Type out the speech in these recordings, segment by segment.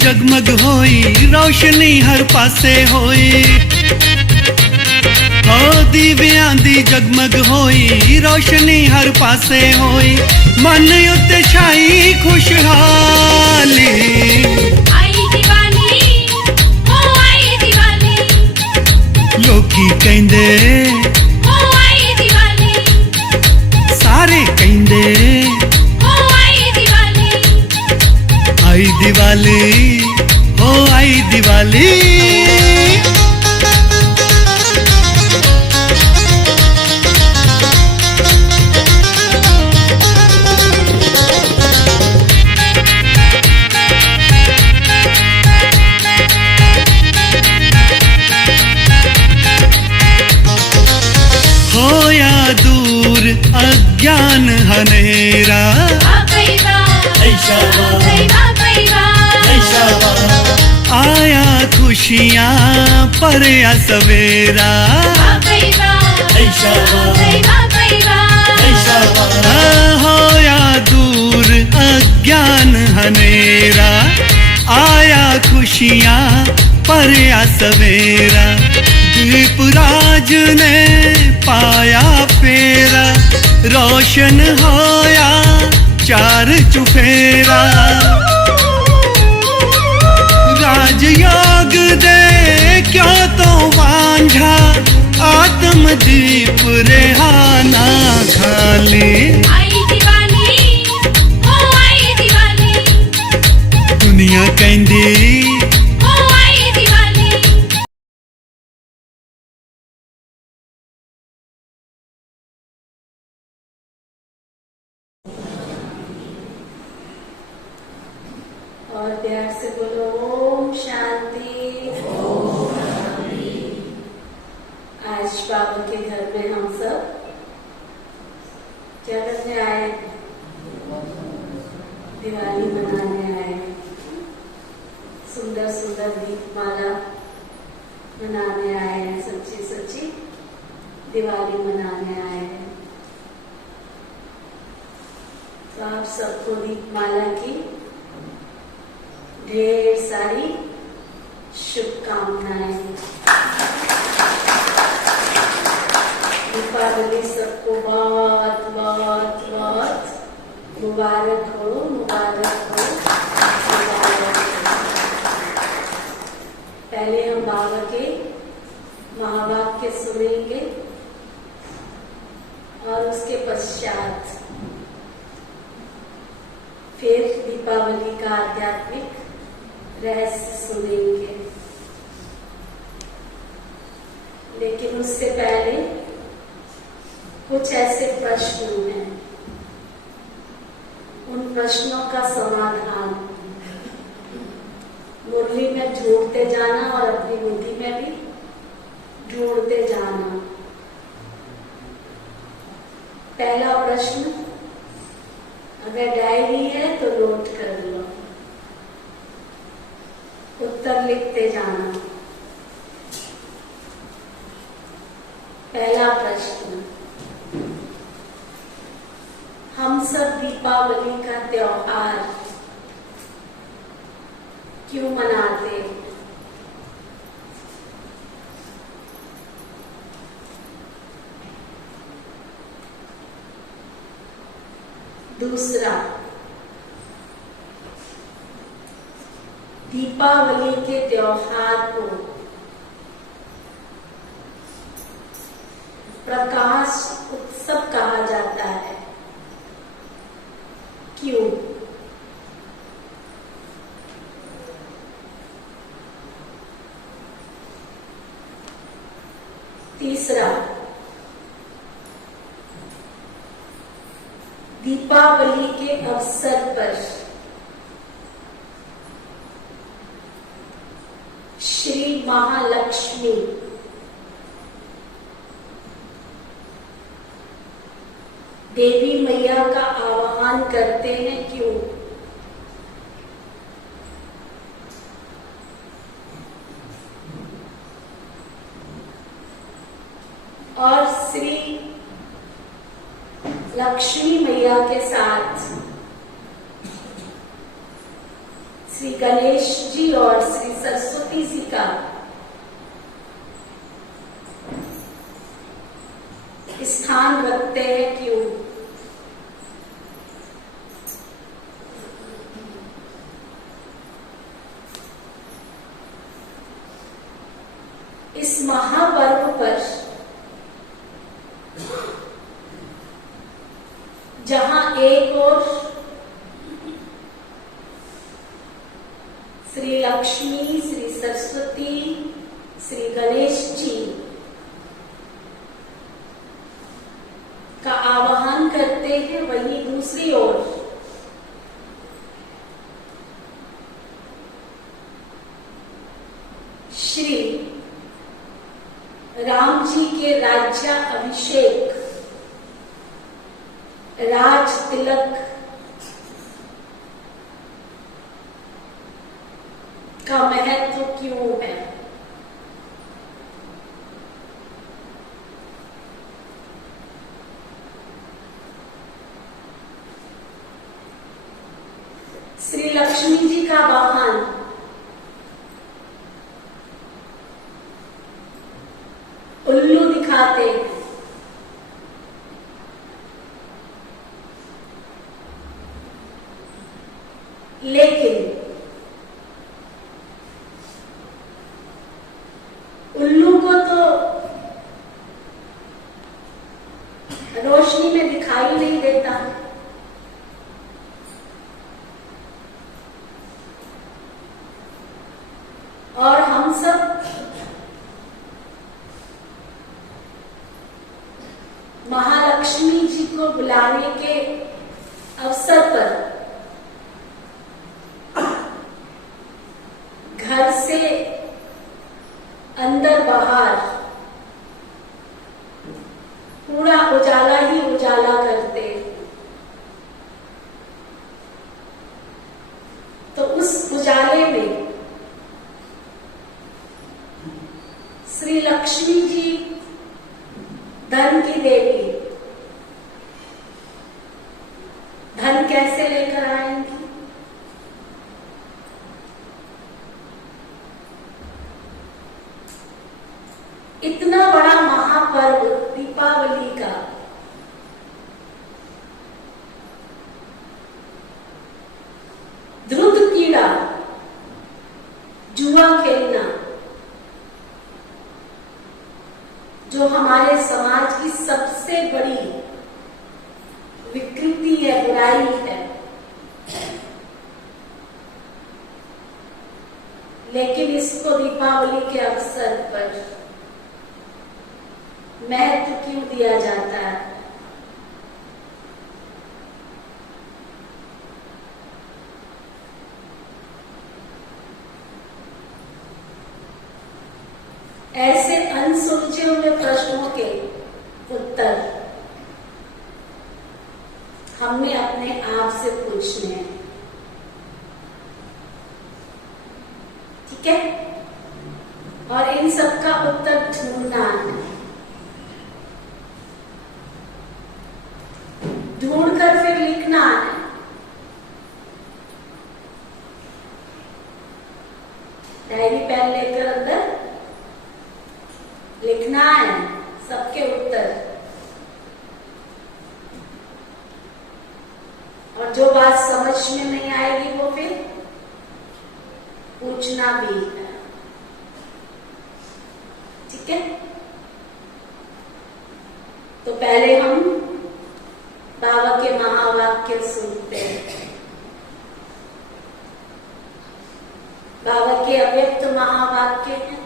जगमग होई, रोशनी हर पासे होई। हो दीवियां दी जगमग होई, रोशनी हर पासे होई। मन उत्ते छाई खुशहाली। आई दिवाली, ओ आई दिवाली। लोकी कहंदे ओ आई दिवाली। सारे कहंदे ओ आई दिवाली। आई दिवाली, ओ आई दिवाली। होया दूर अज्ञान हनेरा। आया खुशियाँ परया सवेरा। होया दूर अज्ञान हनेरा। आया खुशियाँ परया सवेरा। दीपराज ने पाया फेरा। रोशन होया चार चुफेरा। राजयोग दे क्यों तो वांझा। आत्म दीप रेहाना खाली। आई दिवाली, ओ आई दिवाली। दुनिया कहंदी ओ आई दिवाली। और प्यार से बोलो ओम शांति। आज बाबा के घर में हम सब क्या करने आए? दिवाली मनाने आए। सुंदर सुंदर दीपमाला मनाने आए हैं। सच्ची सच्ची दिवाली मनाने आए हैं। तो आप सबको दीपमाला की ढेर सारी शुभकामनाएं। दीपावली सबको बहुत बहुत बहुत मुबारक हो, मुबारक हो, मुबारक हो। पहले हम बाबा के महावाक्य सुनेंगे और उसके पश्चात फिर दीपावली का आध्यात्मिक रहस्य सुनेंगे। लेकिन उससे पहले कुछ ऐसे प्रश्न हैं, उन प्रश्नों का समाधान मुरली में ढूंढते जाना और अपनी बुद्धि में भी ढूंढते जाना। पहला प्रश्न, अगर डायरी है तो नोट कर लो, उत्तर लिखते जाना। पहला प्रश्न, हम सब दीपावली का त्योहार क्यों मनाते? दूसरा, दीपावली के त्योहार को प्रकाश उत्सव कहा जाता है, क्यों? तीसरा, दीपावली के अवसर पर श्री महालक्ष्मी देवी मैया का आवाहन करते हैं, क्यों? और श्री लक्ष्मी मैया के साथ श्री गणेश जी और श्री सरस्वती जी का स्थान रखते हैं क्यों? इस महापर्व पर जहां एक और श्री लक्ष्मी, श्री सरस्वती, श्री गणेश जी का आवाहन करते हैं, वहीं दूसरी ओर श्री राम जी के राज्याभिषेक, राज तिलक का महत्व क्यों है? श्री लक्ष्मी जी का वाहन उल्लू दिखाते हैं, लेकिन उल्लू को तो रोशनी में दिखाई नहीं देता, और हम सब महालक्ष्मी जी को बुलाने के अवसर पर घर से अंदर बाहर पूरा उजाला ही उजाला करते, तो उस उजाले में श्री लक्ष्मी जी धन की देवी, धन कैसे लेकर आएंगी? इतना बड़ा महापर्व दीपावली का ध्रुव कीड़ा, जुआ खेलना, जो हमारे समाज की सबसे बड़ी विकृति है, बुराई है, लेकिन इसको दीपावली के अवसर पर महत्व क्यों दिया जाता है? ऐसे अनसुलझे हुए प्रश्नों के उत्तर हमने अपने आप से पूछने हैं, ठीक है? और इन सब का उत्तर ढूंढना है, ढूंढकर फिर लिखना है। डायरी पेन लेकर अंदर लिखना है सबके उत्तर, और जो बात समझ में नहीं आएगी वो फिर पूछना भी है, ठीक है? तो पहले हम बाबा के महावाक्य सुनते हैं। बाबा के अव्यक्त महावाक्य हैं,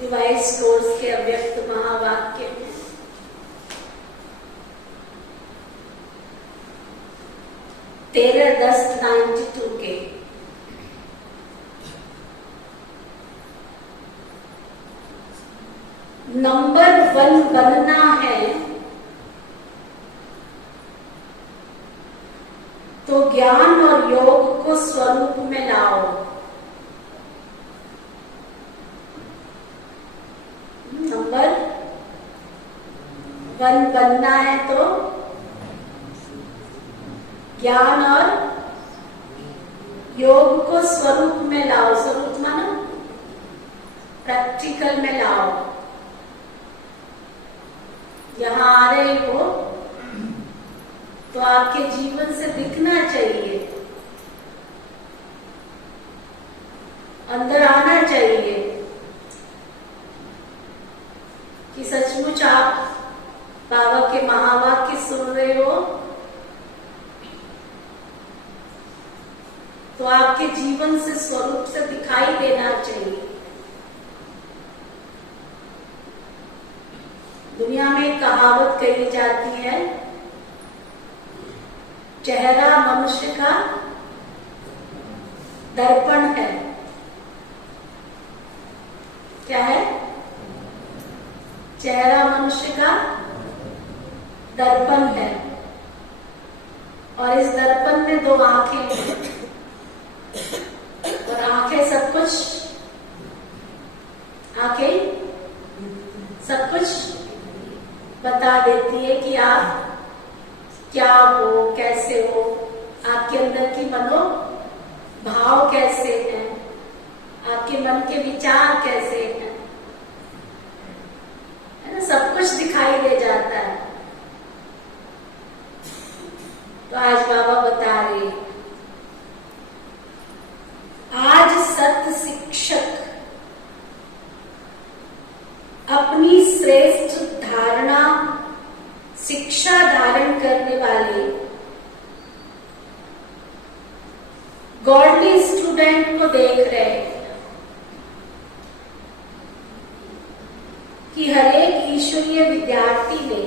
रिवाइज कोर्स के अव्यक्त महावाक्य हैं। तेरह 10/92 के नंबर 1 बनना है तो ज्ञान और योग को स्वरूप में लाओ। नंबर 1 बनना है तो ज्ञान और योग को स्वरूप में लाओ। स्वरूप मानो प्रैक्टिकल में लाओ। यहां आ रहे हो तो आपके जीवन से दिखना चाहिए, अंदर आना चाहिए कि सचमुच आप बाबा के महावाक्य सुन रहे हो, तो आपके जीवन से स्वरूप से दिखाई देना चाहिए। दुनिया में एक कहावत कही जाती है, चेहरा मनुष्य का दर्पण है। क्या है? चेहरा मनुष्य का दर्पण है और इस दर्पण में दो आंखें हैं और आंखें सब कुछ बता देती है कि आप क्या हो, कैसे हो, आपके अंदर की मनोभाव कैसे हैं, आपके मन के विचार कैसे हैं, है ना? सब कुछ दिखाई दे जाता है। तो आज बाबा बता रहे, आज सत्य शिक्षक अपनी श्रेष्ठ धारणा शिक्षा धारण करने वाले गॉडली स्टूडेंट को देख रहे हैं कि हर एक ईश्वरीय विद्यार्थी ने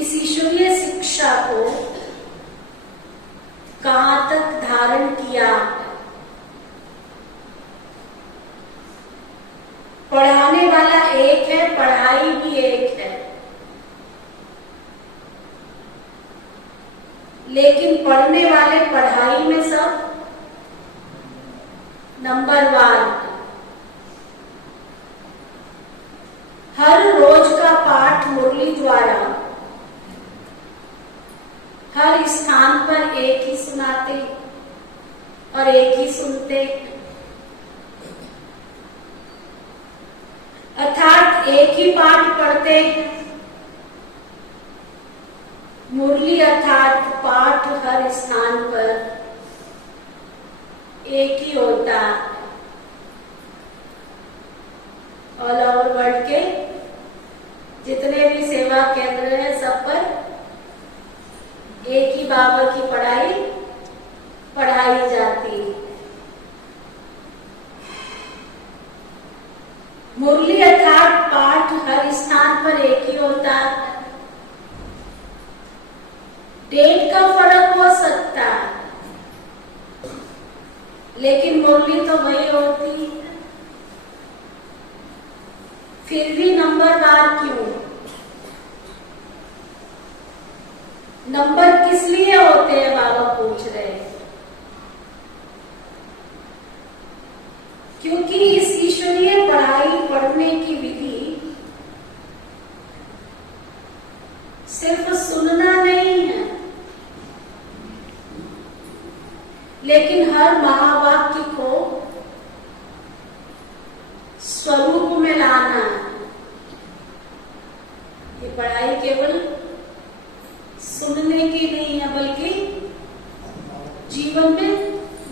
इस ईश्वरीय शिक्षा को कहां तक धारण किया। पढ़ाने वाला एक है, पढ़ाई भी एक है, लेकिन पढ़ने वाले पढ़ाई में सब नंबरवार। हर रोज का पाठ मुरली द्वारा हर स्थान पर एक ही सुनाते और एक ही सुनते, अर्थात एक ही पाठ पढ़ते। मुरली अर्थात पाठ हर स्थान पर एक ही होता। ऑल ओवर वर्ल्ड के जितने भी सेवा केंद्र हैं, सब पर एक ही बाबा की पढ़ाई जाती। मुरली अर्थात पाठ हर स्थान पर एक ही होता। डेट का फर्क हो सकता, लेकिन मुरली तो वही होती। फिर भी नंबरवार क्यों? नंबर किस लिए होते हैं, बाबा पूछ रहे हैं। क्योंकि इस ईश्वरीय पढ़ाई पढ़ने की विधि सिर्फ सुनना नहीं है, लेकिन हर महावाक्य को स्वरूप में लाना है। ये पढ़ाई केवल सुनने की नहीं है, बल्कि जीवन में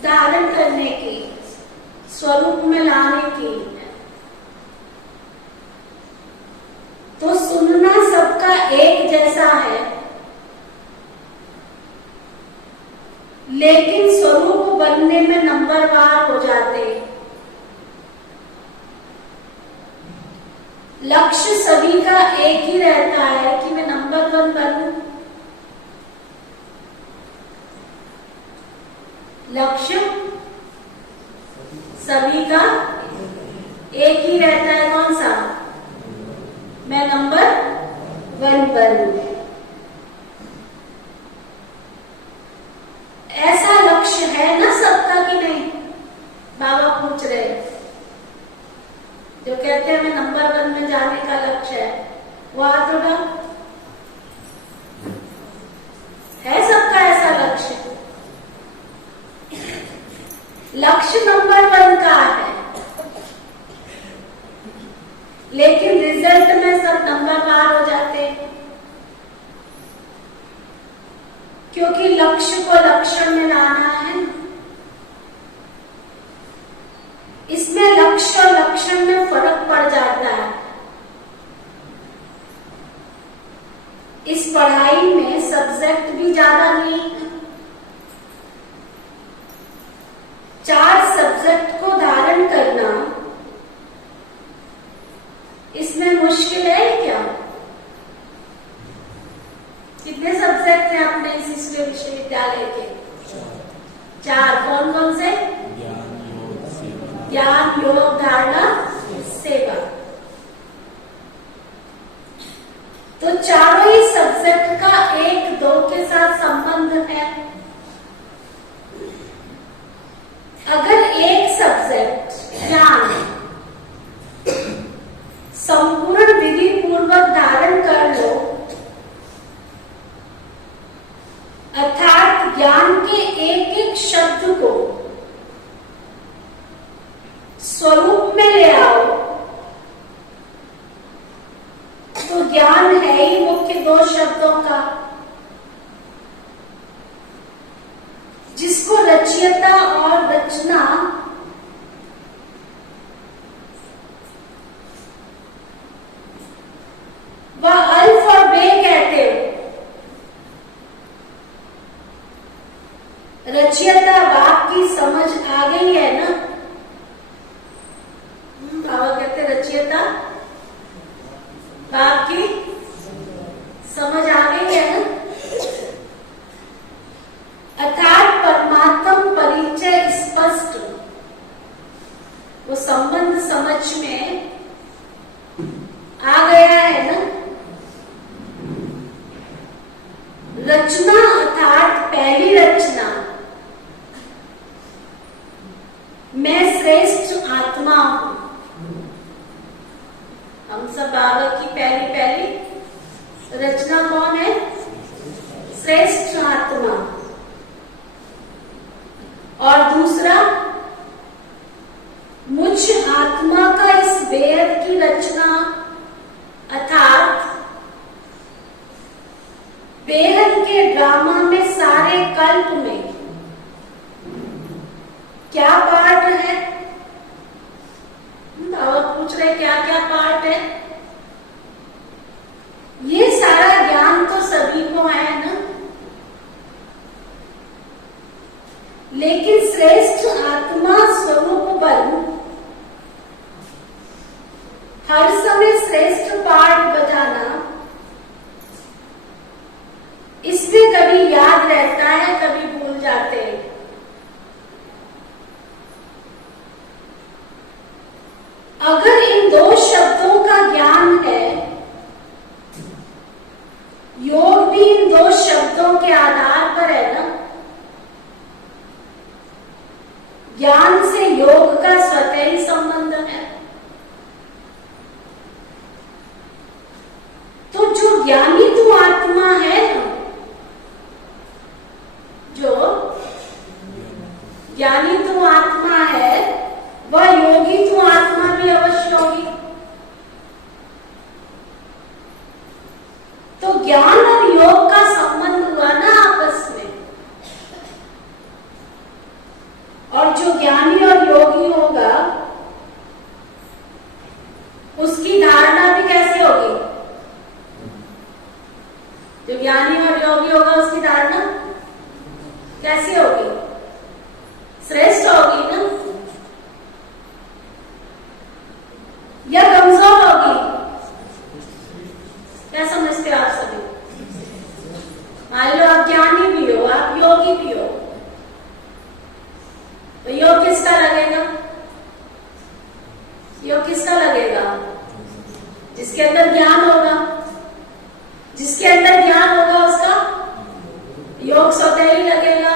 धारण करने की, स्वरूप में लाने की। तो सुनना सबका एक जैसा है, लेकिन स्वरूप बनने में नंबरवार हो जाते। लक्ष्य सभी का एक ही रहता है कि मैं नंबर 1 बनूं। लक्ष्य सभी का एक ही रहता है, कौन सा? मैं नंबर 1 बनूं। ऐसा लक्ष्य है ना सबका कि नहीं? बाबा पूछ रहे, जो कहते हैं मैं नंबर 1 में जाने का लक्ष्य है, वो हाथ उठा। रिजल्ट में सब नंबरवार हो जाते हैं, क्योंकि लक्ष्य को लक्षण में लाना है। इसमें लक्ष्य और लक्षण में फर्क पड़ जाता है। इस पढ़ाई में सब्जेक्ट भी ज्यादा नहीं, 4 सब्जेक्ट को धारण करना इसमें मुश्किल है क्या? कितने सब्जेक्ट हैं अपने इस विश्वविद्यालय के? 4। कौन कौन से? ज्ञान, योग, धारणा, सेवा। तो चारों ही सब्जेक्ट का 1-2 के साथ संबंध है। अगर एक सब्जेक्ट ज्ञान संपूर्ण विधि पूर्वक धारण कर लो, अर्थात ज्ञान के एक-एक शब्द को स्वरूप में ले आओ, तो ज्ञान है ही मुख्य 2 शब्दों का, जिसको रचयिता और रचना व अल्फ और बे कहते हो। रचयिता वाक्य की समझ आ गई है ना? बाबा कहते रचयिता वाक्य की समझ आ गई है ना? अर्थात परमात्म परिचय स्पष्ट, वो संबंध समझ में आ गया है ना? रचना अर्थात पहली रचना, मैं श्रेष्ठ आत्मा हूं। हम सब बाबा की पहली रचना कौन है? श्रेष्ठ आत्मा। और दूसरा, मुझ आत्मा का इस बेहद की रचना अर्थात बेहद के ड्रामा में सारे कल्प में क्या पार्ट है? बाबा पूछ रहे क्या क्या पार्ट है? ये सारा ज्ञान तो सभी को है ना, लेकिन श्रेष्ठ आत्मा स्वरूप बल हर समय श्रेष्ठ पाठ बजाना, इसमें कभी याद रहता है, कभी भूल जाते हैं। अगर इन 2 शब्दों का ज्ञान है, योग भी इन 2 शब्दों के आधार पर है ना। ज्ञान से योग का स्वतः ही संबंध है। तो जो ज्ञानी तू आत्मा है ना, जो ज्ञानी तू आत्मा है, वह योगी तू आत्मा भी अवश्य होगी। तो ज्ञान और योग का संबंध हुआ ना आपस में, और जो ज्ञानी और योगी होगा उसकी धारणा भी कैसे होगी? जो ज्ञानी और योगी होगा उसकी धारणा कैसी होगी? श्रेष्ठ होगी ना, या कमजोर होगी? क्या समझते हो आप सभी? मान लो आप ज्ञानी भी हो, आप योगी भी हो, तो योग किसका लगेगा? योग किसका लगेगा? जिसके अंदर ज्ञान होगा। जिसके अंदर ज्ञान होगा उसका योग स्वतः ही लगेगा,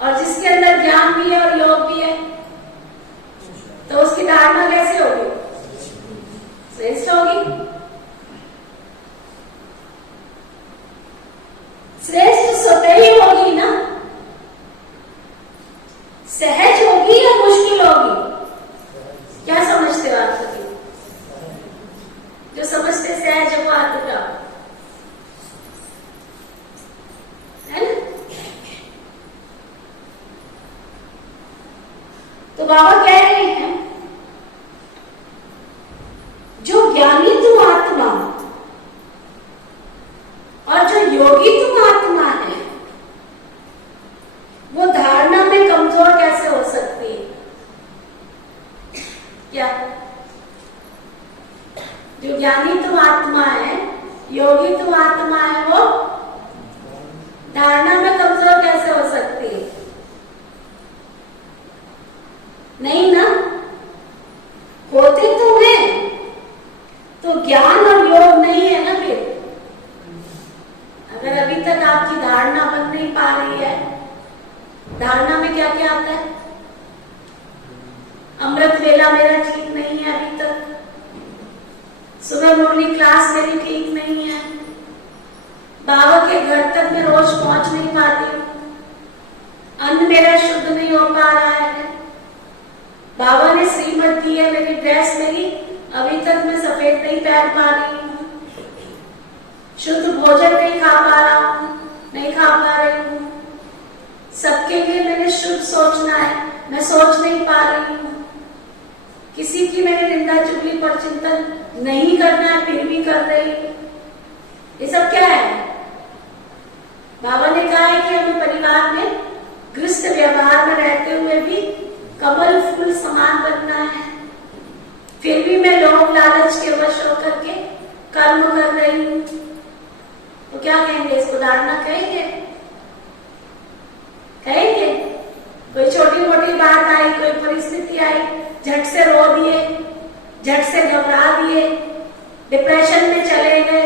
और जिसके अंदर ज्ञान भी है और योग भी है, तो उसकी धारणा कैसे होगी? श्रेष्ठ होगी। श्रेष्ठ स्वतः ही होगी ना, सहज होगी या मुश्किल होगी? क्या समझते हो आप सभी? जो समझते सहज पादुका, है ना। तो बाबा कह रहे हैं जो ज्ञानी तुम आत्मा और जो योगी तुम आत्मा है वो धारणा में कमजोर कैसे हो सकती है? क्या जो ज्ञानी तुम आत्मा है, योगी तुम आत्मा है, वो धारणा में कमजोर कैसे हो सकती है? नहीं ना, होते तो हैं, तो ज्ञान और योग नहीं है ना। फिर अगर अभी तक आपकी धारणा बन नहीं पा रही है, धारणा में क्या क्या आता है? अमृत वेला मेरा ठीक नहीं है अभी तक, सुबह मुरली क्लास मेरी ठीक नहीं है, बाबा के घर तक मैं रोज पहुंच नहीं पाती हूँ, अन्न मेरा शुद्ध नहीं हो पा रहा है, बाबा ने श्रीमत दी है, मेरी ड्रेस मेरी अभी तक मैं सफेद नहीं पहन पा रही हूँ, शुद्ध भोजन नहीं खा पा रहा हूँ, नहीं खा पा रही हूँ, सबके लिए मैंने शुद्ध सोचना है, मैं सोच नहीं पा रही हूँ, किसी की मैंने निंदा चुगली पर चिंतन नहीं करना है फिर भी कर रही हूँ। ये सब क्या है? बाबा ने कहा है कि हमें परिवार में गृहस्थ व्यवहार में रहते हुए भी कमल फूल समान बनना है, फिर भी मैं लोभ लालच के वश होकर के कर्म कर रही हूँ। तो क्या कहेंगे? इसको धारणा कहेंगे? कहेंगे? कोई छोटी मोटी बात आई, कोई परिस्थिति आई, झट से रो दिए, झट से घबरा दिए, डिप्रेशन में चले गए,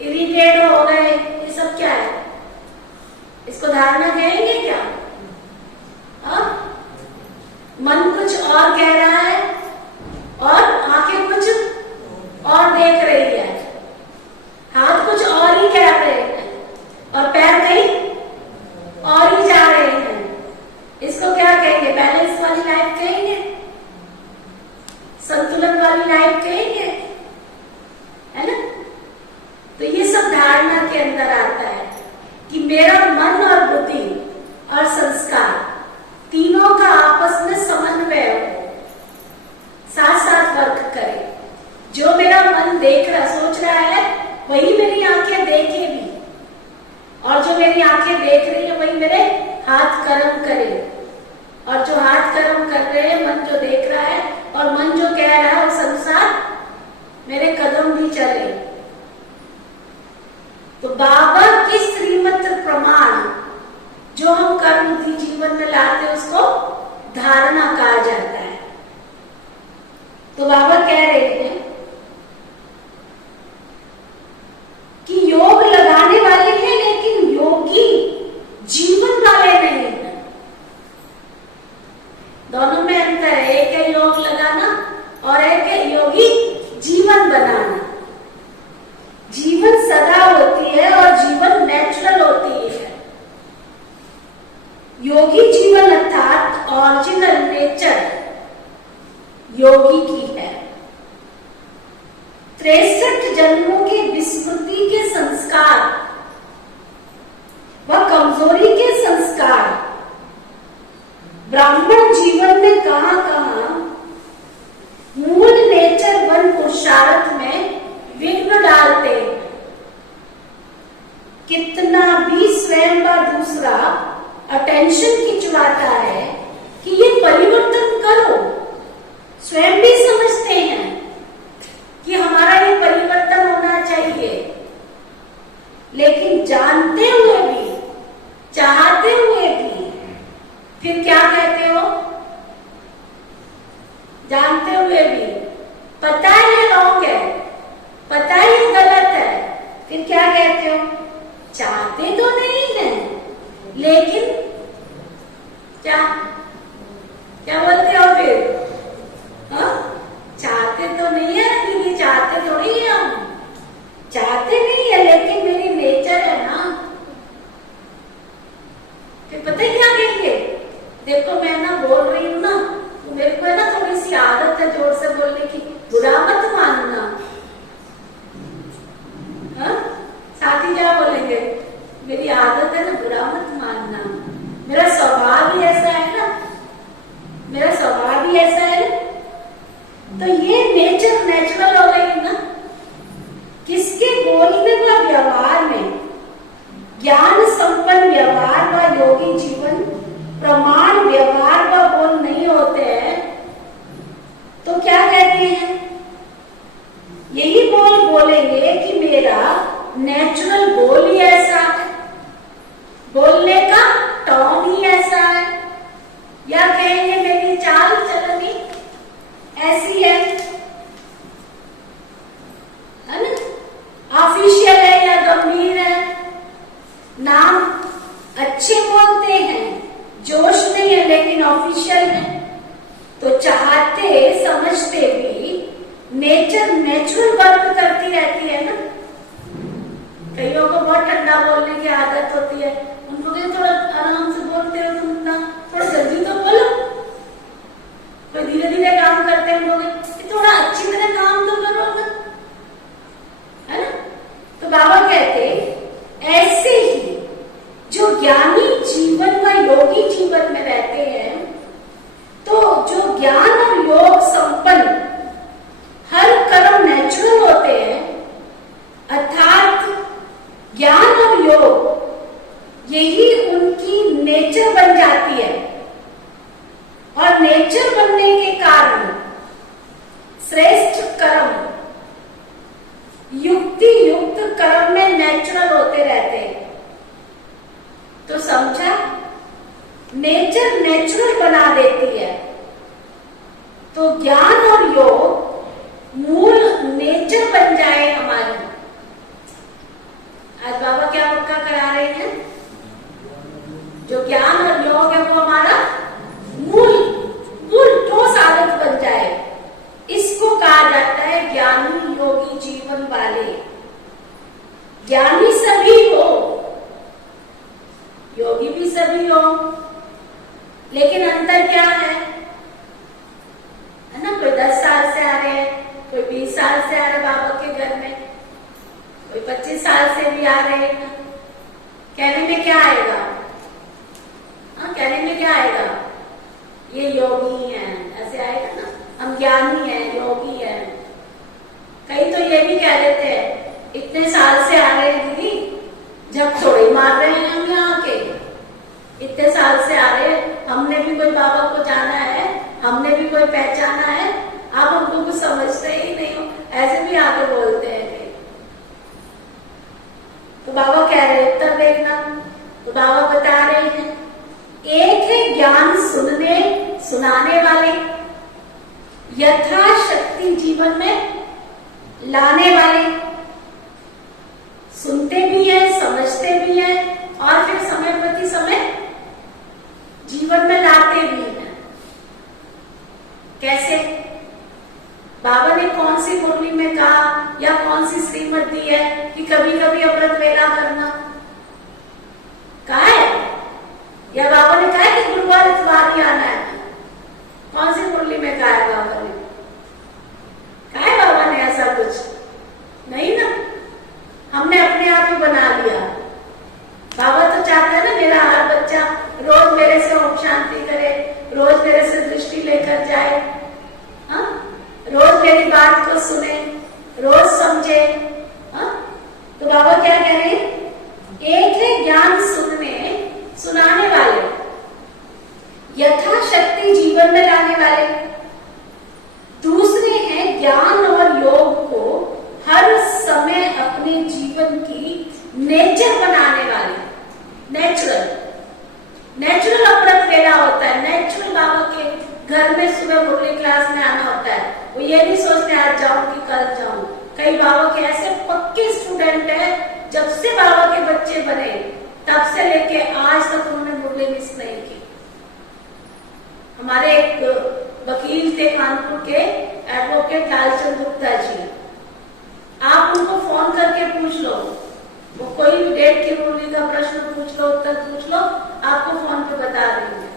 इरिटेट हो गए, ये सब क्या है? इसको धारणा कहेंगे क्या? हाँ? मन कुछ और कह रहा है और आंखें कुछ और देख रही है, हाथ कुछ और ही कह रहे हैं और पैर कहीं और ही जा रहे हैं। इसको क्या कहेंगे? बैलेंस वाली लाइफ कहेंगे? संतुलन वाली लाइफ कहेंगे? है ना। तो ये सब धारणा के अंदर आता है कि मेरा मन और बुद्धि और संस्कार तीनों का आपस में समन्वय हो, साथ साथ वर्क करे। जो मेरा मन देख रहा सोच रहा है वही मेरी आंखें देखेगी, और जो मेरी आंखें देख रही है वही मेरे हाथ कर्म करे, और जो हाथ कर्म कर रहे हैं, मन जो देख रहा है और मन जो कह रहा है उस अनुसार मेरे कदम भी चले। तो बाबा की श्रीमत प्रमाण जो हम कर्म जीवन में लाते हैं उसको धारणा कहा जाता है। तो बाबा कह रहे हैं कि योग लगाने वाले हैं लेकिन योगी जीवन वाले नहीं है। दोनों में अंतर है, एक है योग लगाना और एक है योगी जीवन बनाना। जीवन सदा होती है और जीवन नेचुरल होती है। योगी जीवन अर्थात ओरिजिनल नेचर योगी की है। 63 जन्मों की विस्मृति के संस्कार व कमजोरी के संस्कार ब्राह्मण जीवन में कहां कहां मूल नेचर वन पुरुषार्थ में विघ्न डालते। कितना भी स्वयं व दूसरा अटेंशन खिंचवाता है कि ये परिवर्तन करो, स्वयं भी समझते हैं कि हमारा ये परिवर्तन होना चाहिए, लेकिन जानते हुए भी, चाहते हुए भी फिर क्या कहते हो? जानते हुए भी पता है ये रॉन्ग है, पता है ये गलत है, फिर क्या कहते हो? चाहते तो नहीं है लेकिन क्या क्या बोलते हो फिर? हाँ? चाहते तो नहीं है दीदी, चाहते थोड़ी है हम, चाहते नहीं है लेकिन मेरी नेचर है ना। फिर पता है क्या कहेंगे? देखो मैं ना बोल रही हूँ ना, तो मेरे को है ना थोड़ी सी आदत है जोर से बोलने की, बुरा मत मानना। यही बोल बोलेंगे कि मेरा नेचुरल बोल ही ऐसा है, बोलने का टोन ही ऐसा है, या कहेंगे मेरी चाल चलनी ऐसी है ना? ऑफिशियल है या गंभीर है? नाम अच्छे बोलते हैं, जोश नहीं है लेकिन ऑफिशियल है, तो चाहते समझते भी नेचुरल वर्क करती रहती है ना। कईयों को बहुत ठंडा बोलने की आदत होती है, उनको भी थोड़ा आराम से बोलते हो तुम ना, थोड़ा जल्दी तो बोलो। कोई धीरे धीरे काम करते हैं, उनको थोड़ा अच्छी तरह काम तो करो ना, है ना? तो बाबा कहते ऐसे ही जो ज्ञानी जीवन व योगी जीवन में रहते हैं, तो जो ज्ञान और योग संपन्न हर कर्म नेचुरल होते हैं, अर्थात ज्ञान और योग यही उनकी नेचर बन जाती है, और नेचर बनने के कारण श्रेष्ठ कर्म युक्ति युक्त कर्म में नेचुरल होते रहते हैं। तो समझा, नेचर नेचुरल बना देती है, तो ज्ञान और योग मूल नेचर बन जाए हमारी। आज बाबा क्या पक्का करा रहे हैं? जो ज्ञान और योग है वो हमारा मूल ठोस आदत बन जाए। इसको कहा जाता है ज्ञानी योगी जीवन वाले। ज्ञानी सभी हो, योगी भी सभी हो, लेकिन अंतर क्या है ना? कोई 10 साल से आ रहे हैं, कोई 20 साल से आ रहे बाबा के घर में, कोई 25 साल से भी आ रहे हैं। कहने में क्या आएगा? हाँ, कहने में क्या आएगा? ये योगी हैं, ऐसे आएगा ना। हम ज्ञानी हैं, योगी हैं। कई तो ये भी कह देते हैं, इतने साल से आ रहे हैं दीदी, जब थोड़े मार रहे हैं हम यहाँ के, इतने साल से आ रहे हैं, हमने भी कोई बाबा को जाना है, हमने भी कोई पहचाना है, आप हमको कुछ समझते ही नहीं हो, ऐसे भी आके बोलते हैं। तो बाबा कह रहे हैं, उत्तर देखना। तो बाबा बता रहे हैं, एक है ज्ञान सुनाने वाले, यथाशक्ति जीवन में लाने वाले, सुनते भी हैं, समझते भी हैं, और फिर समय प्रति समय जीवन में लाते भी हैं। कैसे? बाबा ने कौन सी मुरली में कहा या कौन सी श्रीमत दी है कि कभी कभी अमृत वेला करना? कहा है? या बाबा ने कहा कि गुरुवार इतवार ही आना है? कौन सी मुरली में कहा है बाबा ने? कहा है बाबा ने ऐसा कुछ? नहीं ना, हमने अपने आप ही बना लिया। बाबा तो चाहते हैं ना मेरा हर बच्चा रोज मेरे से ओम शांति करे, रोज मेरे से दृष्टि लेकर जाए, हाँ? रोज मेरी बात को सुने, रोज समझे, हाँ? तो बाबा क्या कह रहे हैं? एक है ज्ञान सुनाने वाले, यथाशक्ति जीवन में लाने वाले, दूसरे हैं ज्ञान और योग को हर समय अपने जीवन की नेचर बनाने वाले। नेचुरल अमृत वेला होता है, नेचुरल बाबा के घर में सुबह मुरली क्लास में आना होता है। वो ये नहीं सोचते आज जाऊं कि कल जाऊं। कई बाबा के ऐसे पक्के स्टूडेंट हैं, जब से बाबा के बच्चे बने तब से लेके आज तक उन्होंने मुरली मिस नहीं की। हमारे एक वकील थे कानपुर के, एडवोकेट लालचंद गुप्ता जी, आप उनको फोन करके पूछ लो, वो कोई भी डेट की मुरली का प्रश्न पूछ लो, उत्तर पूछ लो, आपको फोन पे बता देंगे।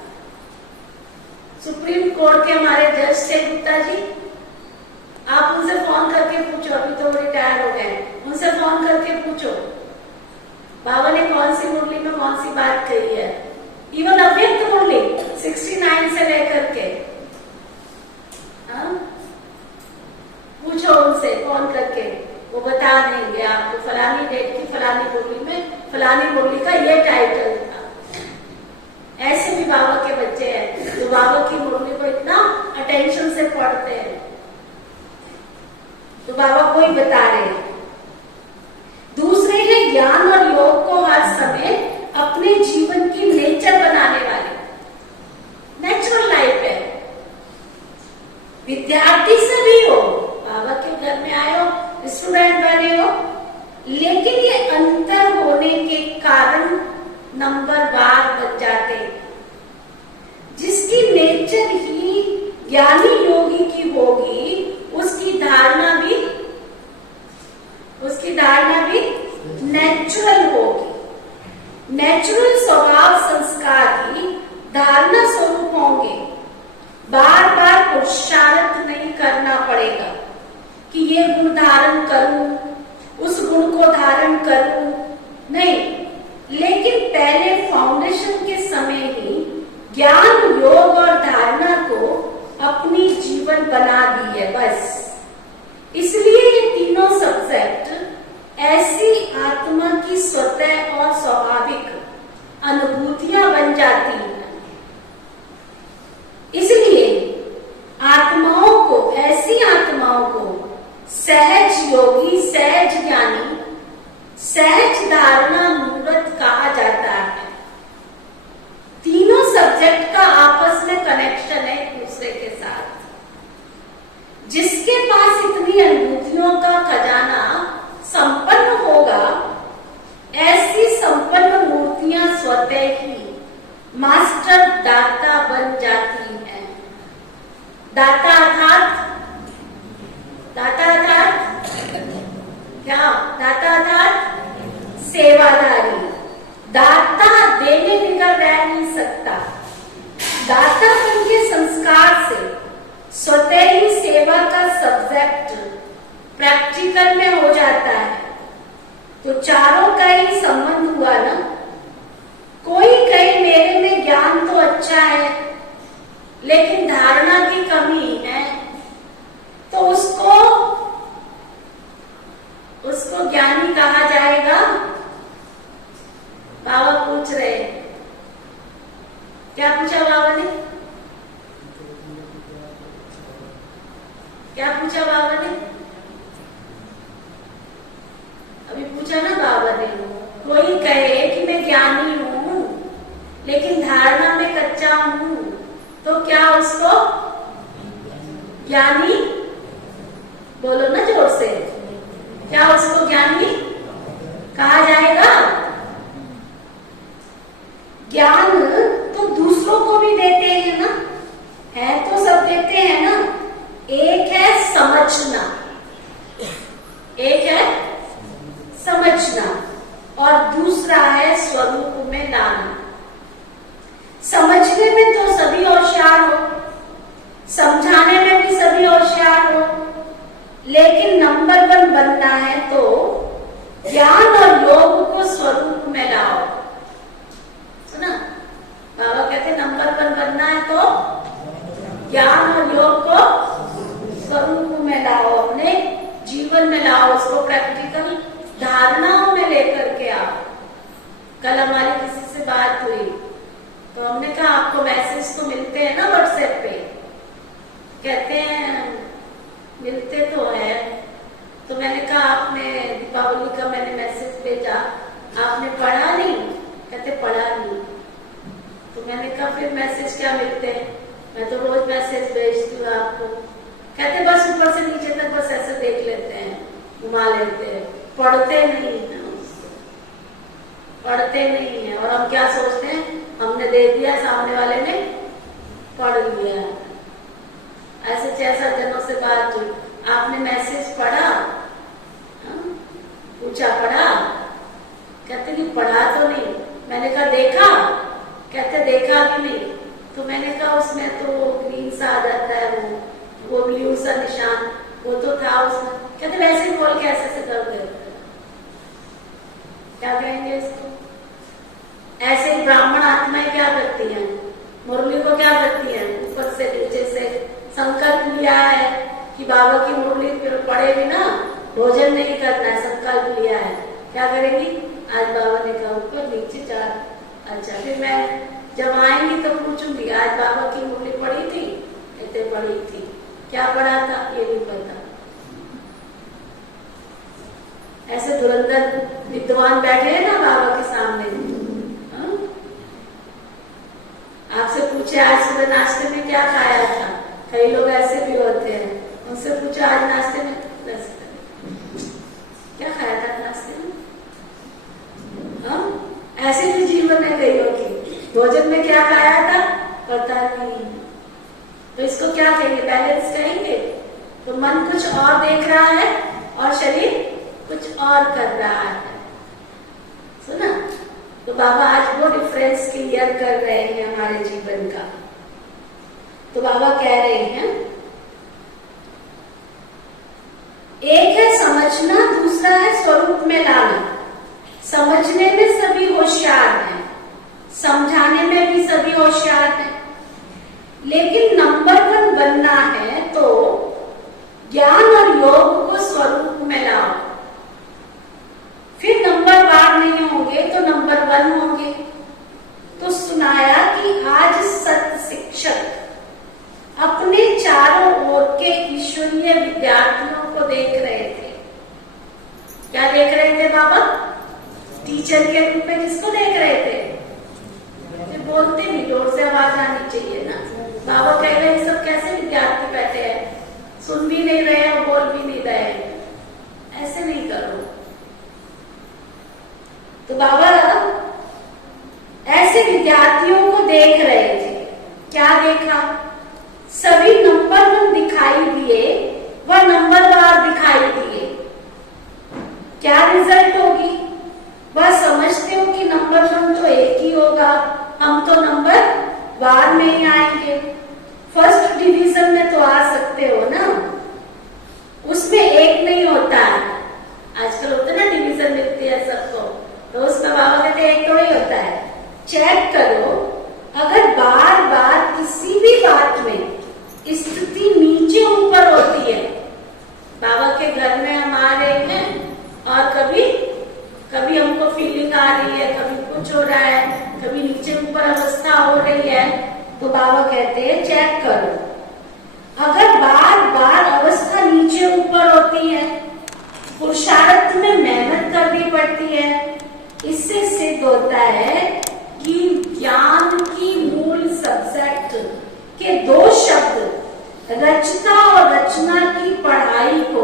सुप्रीम कोर्ट के हमारे जज थे गुप्ता जी, आप उनसे फोन करके पूछो, अभी तो वो रिटायर हो गए, उनसे फोन करके पूछो बाबा ने कौन सी मुरली में कौन सी बात कही है। इवन अव्यक्त मुरली 69 से लेकर के, पूछो उनसे फोन करके, वो बता देंगे आपको फलानी डेट की फलानी मुरली में फलानी मुरली का ये टाइटल था। ऐसे भी बाबा के बच्चे हैं जो बाबा की मुरली को इतना अटेंशन से पढ़ते हैं। तो बाबा कोई बता रहे हैं। दूसरे हैं ज्ञान और योग को हर समय अपने जीवन की नेचर बनाने वाले। नेचुरल लाइफ है। विद्यार्थी से भी हो, बाबा के घर में आए हो, स्टूडेंट बने हो, लेकिन ये अंतर होने के कारण नंबरवार बन जाते हैं। जिसकी नेचर ही ज्ञानी योगी की होगी, उसकी धारणा भी नेचुरल होगी। नेचुरल स्वभाव संस्कार ही धारणा स्वरूप होंगे। बार बार पुरुषार्थ नहीं करना पड़ेगा कि ये गुण धारण करूं, उस गुण को धारण करूं, नहीं। लेकिन पहले फाउंडेशन के समय ही ज्ञान, योग और धारणा को अपनी जीवन बना दी है बस। इसलिए ये तीनों सब्जेक्ट ऐसी आत्मा की स्वतः और स्वाभाविक अनुभूतियां बन जाती हैं। इसलिए ऐसी आत्माओं को सहज योगी, सहज ज्ञानी, सहज धारणा मूर्त कहा जाता है। तीनों सब्जेक्ट का आपस में कनेक्शन है एक दूसरे के साथ। जिसके पास इतनी अनुभूतियों का खजाना संपन्न होगा, ऐसी संपन्न मूर्तियां स्वतः ही मास्टर दाता बन जाती हैं। दाता अर्थात क्या? दाता अर्थात सेवादारी। दाता देने बिगर रह नहीं सकता। दातापन के संस्कार से स्वतः ही सेवा का सब्जेक्ट प्रैक्टिकल में हो जाता है। तो चारों का ही संबंध हुआ ना। कोई कहे मेरे में ज्ञान तो अच्छा है लेकिन धारणा की कमी है, तो उसको ज्ञानी कहा जाएगा। बाबा पूछ रहे हैं, क्या पूछा बाबा ने? क्या पूछा बाबा ने? अभी पूछा ना बाबा ने। कोई कहे कि मैं ज्ञानी हूं लेकिन धारणा में कच्चा हूं, तो क्या उसको ज्ञानी? बोलो ना जोर से, क्या उसको ज्ञानी कहा जाएगा? ज्ञान तो दूसरों को भी देते हैं ना, है तो सब देते हैं ना। एक है समझना, और दूसरा है स्वरूप में लाना। समझने में तो सभी होशियार हो, समझाने में भी सभी होशियार हो, लेकिन नंबर 1 बनना है तो ज्ञान और योग को स्वरूप में लाओ। सुना? बाबा कहते नंबर 1 बनना है तो ज्ञान और योग को स्वरूप में लाओ, अपने जीवन में लाओ, उसको प्रैक्टिकल धारणाओं में लेकर के आओ। कल हमारी किसी से बात हुई तो हमने कहा आपको मैसेज तो मिलते हैं ना व्हाट्सएप पे? कहते हैं मिलते तो है। तो मैंने कहा आपने दीपावली का मैंने मैसेज भेजा, आपने पढ़ा नहीं? कहते पढ़ा नहीं। तो मैंने कहा फिर मैसेज क्या मिलते हैं? मैं तो रोज मैसेज भेजती हूँ आपको। कहते बस ऊपर से नीचे तक बस ऐसे देख लेते हैं, घुमा लेते हैं, पढ़ते नहीं है, पढ़ते नहीं है। और हम क्या सोचते हैं, हमने दे दिया, सामने वाले ने पढ़ लिया। ऐसे 6-7 जनों से बात हुई, आपने मैसेज पढ़ा? पूछा पढ़ा? कहते नहीं पढ़ा तो नहीं। मैंने कहा देखा? कहते देखा भी नहीं। तो मैंने कहा उसमें तो ग्रीन सा आ जाता है, वो ब्लू सा निशान, वो तो था उसमें। कहते वैसे ही बोल के ऐसे कर देते। क्या कहेंगे इसको? ऐसे ही ब्राह्मण आत्माएं क्या करती हैं? मुरली को क्या करती हैं? ऊपर से नीचे से संकल्प लिया है कि बाबा की मुरली पढ़े बिना भोजन नहीं करना है, संकल्प लिया है। क्या करेंगी? आज बाबा ने कहा ऊपर नीचे 4। अच्छा, फिर मैं जब आएंगी तो पूछूंगी आज बाबा की मुरली पढ़ी थी? कहते पढ़ी थी। क्या पढ़ा था? ये नहीं पता। ऐसे धुरंधर विद्वान बैठे हैं ना बाबा के सामने। हाँ? आपसे पूछे आज सुबह नाश्ते में क्या खाया था, कई लोग ऐसे भी होते हैं, उनसे पूछो आज नाश्ते में क्या खाया था नाश्ते में। हाँ? ऐसे भी जीवन है कईयों की, भोजन में क्या खाया था पता नहीं। तो इसको क्या कहेंगे, बैलेंस कहेंगे। तो मन कुछ और देख रहा है और शरीर कुछ और कर रहा है। सुना? तो बाबा आज वो डिफरेंस क्लियर कर रहे हैं हमारे जीवन का। तो बाबा कह रहे हैं एक है समझना, दूसरा है स्वरूप में लाना। समझने में सभी होशियार हैं, समझाने में भी सभी होशियार हैं, लेकिन नंबर 1 बनना है तो ज्ञान और योग को स्वरूप में लाओ। फिर नंबरवार नहीं होंगे तो नंबर 1 होंगे। तो सुनाया कि आज सत शिक्षक अपने चारों ओर के ईश्वरीय विद्यार्थियों को देख रहे थे। क्या देख रहे थे बाबा? टीचर के रूप में किसको देख रहे थे? बोलते भी जोर से आवाज आनी चाहिए ना। बाबा कह रहे हैं सब कैसे विद्यार्थी बैठे हैं, सुन भी नहीं रहे और बोल भी नहीं रहे, ऐसे नहीं करो। तो बाबा ऐसे विद्यार्थियों को देख रहे थे। क्या देखा? सभी नंबर 1 दिखाई दिए व नंबरवार दिखाई दिए। क्या रिजल्ट होगी? वह समझते हो कि नंबर 1 तो एक ही होगा, हम तो नंबर वार में ही आएंगे। फर्स्ट डिवीजन में तो आ सकते हो ना, उसमें एक नहीं होता है। आजकल होता है ना डिवीजन मिलती है सबको, तो उसमें बाबा कहते हैं एक तो ही होता है। चेक करो, अगर बार बार किसी भी बात में स्थिति नीचे ऊपर होती है, बाबा के घर में हम आ रहे हैं और कभी कभी हमको फीलिंग आ रही है, कभी कुछ हो रहा है, कभी नीचे ऊपर अवस्था हो रही है, तो बाबा कहते हैं चेक करो। अगर बार बार अवस्था नीचे ऊपर होती है, पुरुषार्थ में मेहनत करनी पड़ती है, इससे सिद्ध होता है कि ज्ञान की मूल सब्जेक्ट के 2 शब्द रचना और रचना की पढ़ाई को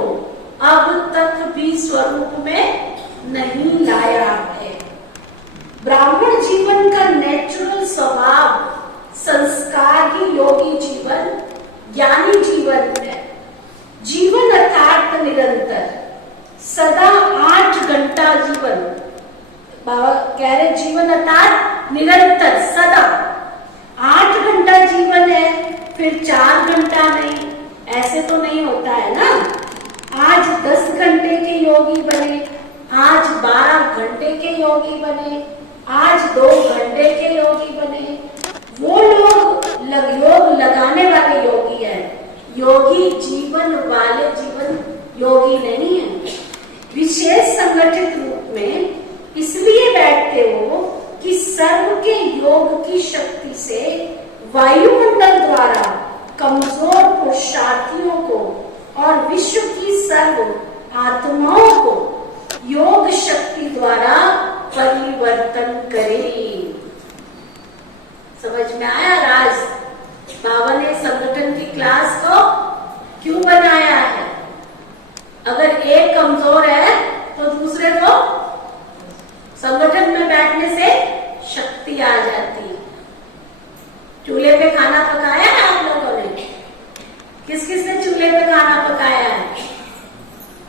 अब तक भी स्वरूप में नहीं लाया है। ब्राह्मण जीवन का नेचुरल स्वभाव संस्कार ही योगी जीवन, ज्ञानी जीवन है। जीवन अर्थात निरंतर, सदा 8 घंटा जीवन। बाबा कह रहे जीवन अर्थात निरंतर, सदा 8 घंटा जीवन है, फिर 4 घंटा नहीं, ऐसे तो नहीं होता है ना। आज 10 घंटे के योगी बने, आज 12 घंटे के योगी बने, आज 2 घंटे के योगी बने। वो लोग योग लगाने वाले योगी हैं, योगी जीवन वाले जीवन योगी नहीं है। विशेष संगठित रूप में इसलिए बैठते हो कि सर्व के योग की शक्ति से वायुमंडल द्वारा कमजोर पुरुषार्थियों को और विश्व की सर्व आत्माओं को योग शक्ति द्वारा परिवर्तन करें। समझ में आया राज? बाबा ने संगठन की क्लास को क्यों बनाया है? अगर एक कमजोर है तो दूसरे को संगठन में बैठने से शक्ति आ जाती है। चूल्हे पे खाना पकाया है आप लोगों ने? किस किस ने चूल्हे पे खाना पकाया है?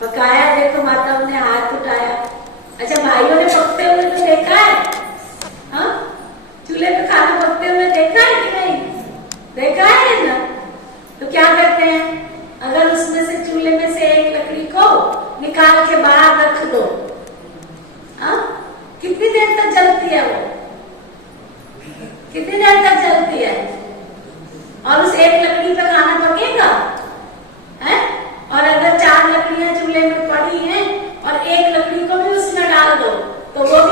पकाया, देखो माताओं ने हाथ उठाया। अच्छा, भाइयों ने पकते हुए तो देखा है? हाँ, चूल्हे पे खाना पकते हुए देखा है कि नहीं? देखा है ना? तो क्या करते हैं, अगर उसमें से चूल्हे में से एक लकड़ी को निकाल के बाहर रख दो, हाँ, कितनी देर तक जलती है वो? कितनी देर तक जलती है? और उस एक लकड़ी पे खाना पकेगा है? और अगर 4 लकड़ियां चूल्हे में पड़ी हैं और एक लकड़ी को भी उसमें डाल दो, तो वो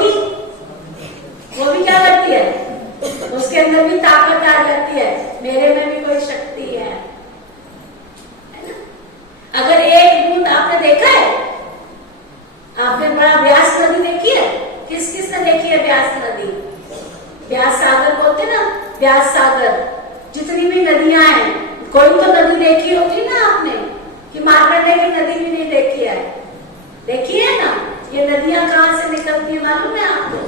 भी क्या करती है? उसके अंदर भी ताकत आ जाती है, मेरे में भी कोई शक्ति है ना? अगर एक बूंद आपने देखा है, आपने व्यास सागर, जितनी भी नदियां हैं, कोई तो नदी देखी होगी ना आपने, कि मार्कंडे की नदी भी नहीं देखी है, देखी है ना। ये नदियां कहाँ से निकलती है मालूम है आपको?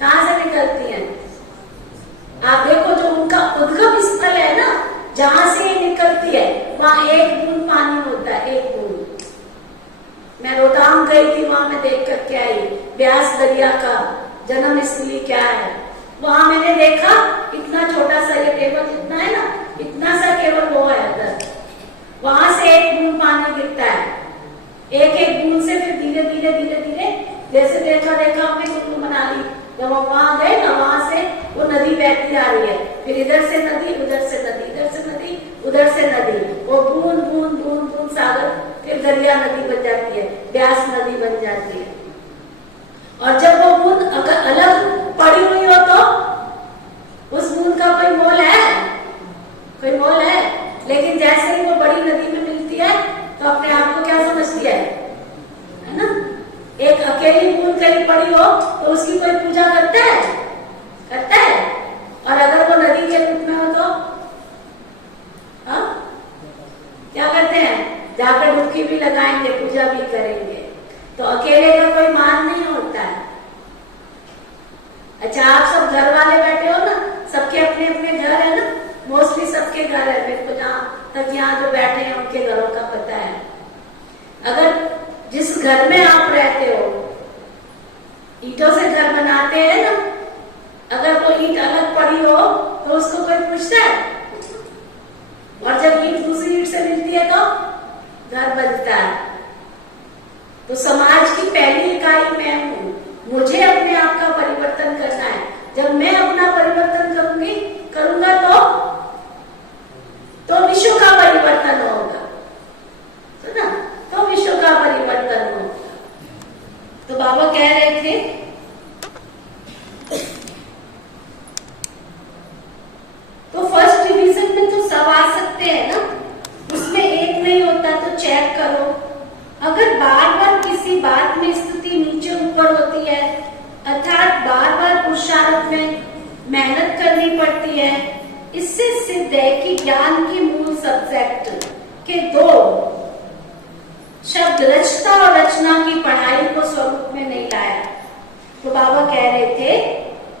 कहाँ से निकलती हैं? आप देखो, जो उनका उद्गम स्थल है ना, जहां से ये निकलती है, वहां एक बूंद पानी होता है, एक बूंद। मैं रोहतांग गई थी, वहां मैं देख करके आई व्यास दरिया का जन्म स्थली क्या है। वहां मैंने देखा इतना छोटा सा, ये टेबल जितना है ना, इतना सा केवल वो है अंदर, वहां से एक बूंद पानी गिरता है, एक एक बूंद से फिर धीरे धीरे धीरे धीरे, जैसे देखा हमने कुल्लू मनाली, जब हम वहां गए ना, वहां से वो नदी बहती आ रही है, फिर इधर से नदी, उधर से नदी, इधर से नदी, उधर से नदी, वो बूंद बूंद बूंद बूंद सागर, फिर दरिया नदी बन जाती है, व्यास नदी बन जाती है। और जब वो बूंद अगर अलग पड़ी हुई हो तो उस बूंद का कोई मोल है? कोई मोल है? लेकिन जैसे ही वो बड़ी नदी में मिलती है तो अपने आप को क्या समझती है ना? एक अकेली बूंद कहीं पड़ी हो तो उसकी कोई पूजा करता है? करता है? और अगर वो नदी के रूप में हो तो क्या करते हैं? जाकर डुबकी भी लगाएंगे, पूजा भी करेंगे। तो अकेले का कोई मान नहीं होता है। अच्छा, आप सब घर वाले बैठे हो ना, सबके अपने अपने घर है ना, मोस्टली सबके घर है, मेरे को जहाँ तक यहाँ जो बैठे हैं उनके घरों का पता है। अगर जिस घर में आप रहते हो, ईंटों से घर बनाते हैं ना, अगर वो ईंट अलग पड़ी हो तो उसको कोई पूछता है? और जब ईंट दूसरी ईंट से मिलती है तो घर बनता है। तो समाज की पहली इकाई मैं हूं, मुझे अपने आप का परिवर्तन करना है। जब मैं अपना परिवर्तन करूंगा तो विश्व का परिवर्तन होगा, तो ना, तो विश्व का परिवर्तन होगा। तो बाबा कह रहे थे तो फर्स्ट डिवीजन में तो सब आ सकते हैं ना, उसमें एक नहीं होता तो चेक करो। अगर बार बार किसी बात में स्थिति नीचे ऊपर होती है, अर्थात बार बार पुरुषार्थ में मेहनत करनी पड़ती है, इससे सिद्ध है कि ज्ञान की मूल सब्जेक्ट के दो शब्द रचता और रचना की पढ़ाई को स्वरूप में नहीं लाया। तो बाबा कह रहे थे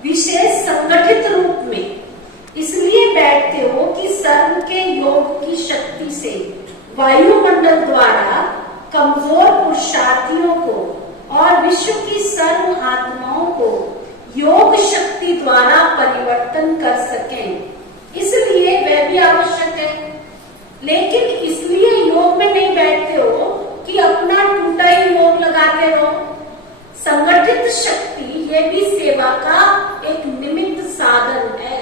विशेष संगठित रूप में इसलिए बैठते हो कि सर्व के योग की शक्ति से वायुमंडल द्वारा कमजोर पुरुषार्थियों को और विश्व की सर्व आत्माओं को योग शक्ति द्वारा परिवर्तन कर सकें, इसलिए वह भी आवश्यक है। लेकिन इसलिए योग में नहीं बैठते हो कि अपना टूटा ही योग लगाते रहो। संगठित शक्ति ये भी सेवा का एक निमित्त साधन है।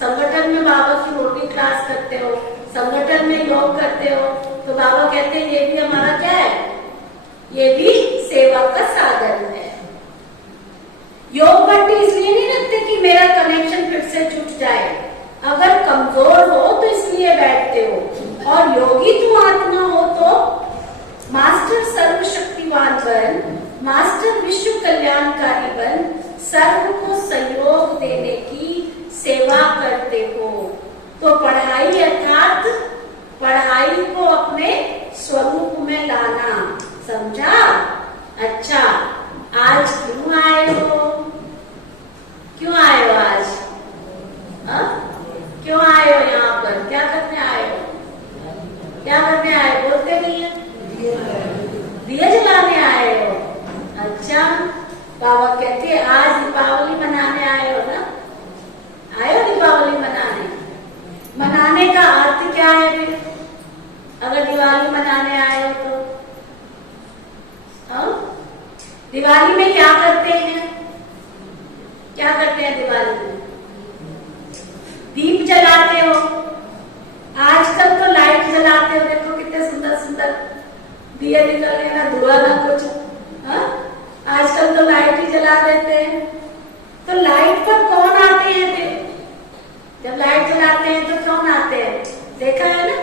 संगठन में बाबा की रोटी क्लास करते हो, संगठन में योग करते हो, तो बाबा कहते हैं ये भी हमारा क्या है? ये भी सेवा का साधन है। योग भट्टी इसलिए नहीं रखते कि मेरा कनेक्शन फिर से जुट जाए। अगर कमजोर हो तो इसलिए बैठते हो, और योगी तुम आत्मा हो तो मास्टर सर्वशक्तिवान बन, मास्टर विश्व कल्याणकारी बन, सर्व को सहयोग देने की सेवा करते हो। तो पढ़ाई अर्थात पढ़ाई को अपने स्वरूप में लाना, समझा? अच्छा, आज क्यों आए हो? क्यों आए हो आज? क्यों आए हो यहाँ पर? क्या करने आए हो? क्या करने आए? बोलते नहीं है। दिए जलाने आए हो? अच्छा, बाबा कहते आज दीपावली मनाने आए हो ना? आए हो दीपावली मनाने का अर्थ क्या है फिर? अगर दिवाली मनाने आए हो तो दिवाली में क्या करते हैं? क्या करते हैं दिवाली में? दीप जलाते हो। आजकल तो लाइट जलाते हो, देखो कितने सुंदर सुंदर दिए निकल रहे हैं, ना धुआं ना कुछ। आजकल तो लाइट ही जला देते हैं। तो लाइट पर कौन आते हैं फिर? जब लाइट जलाते हैं तो कौन आते हैं? देखा है ना,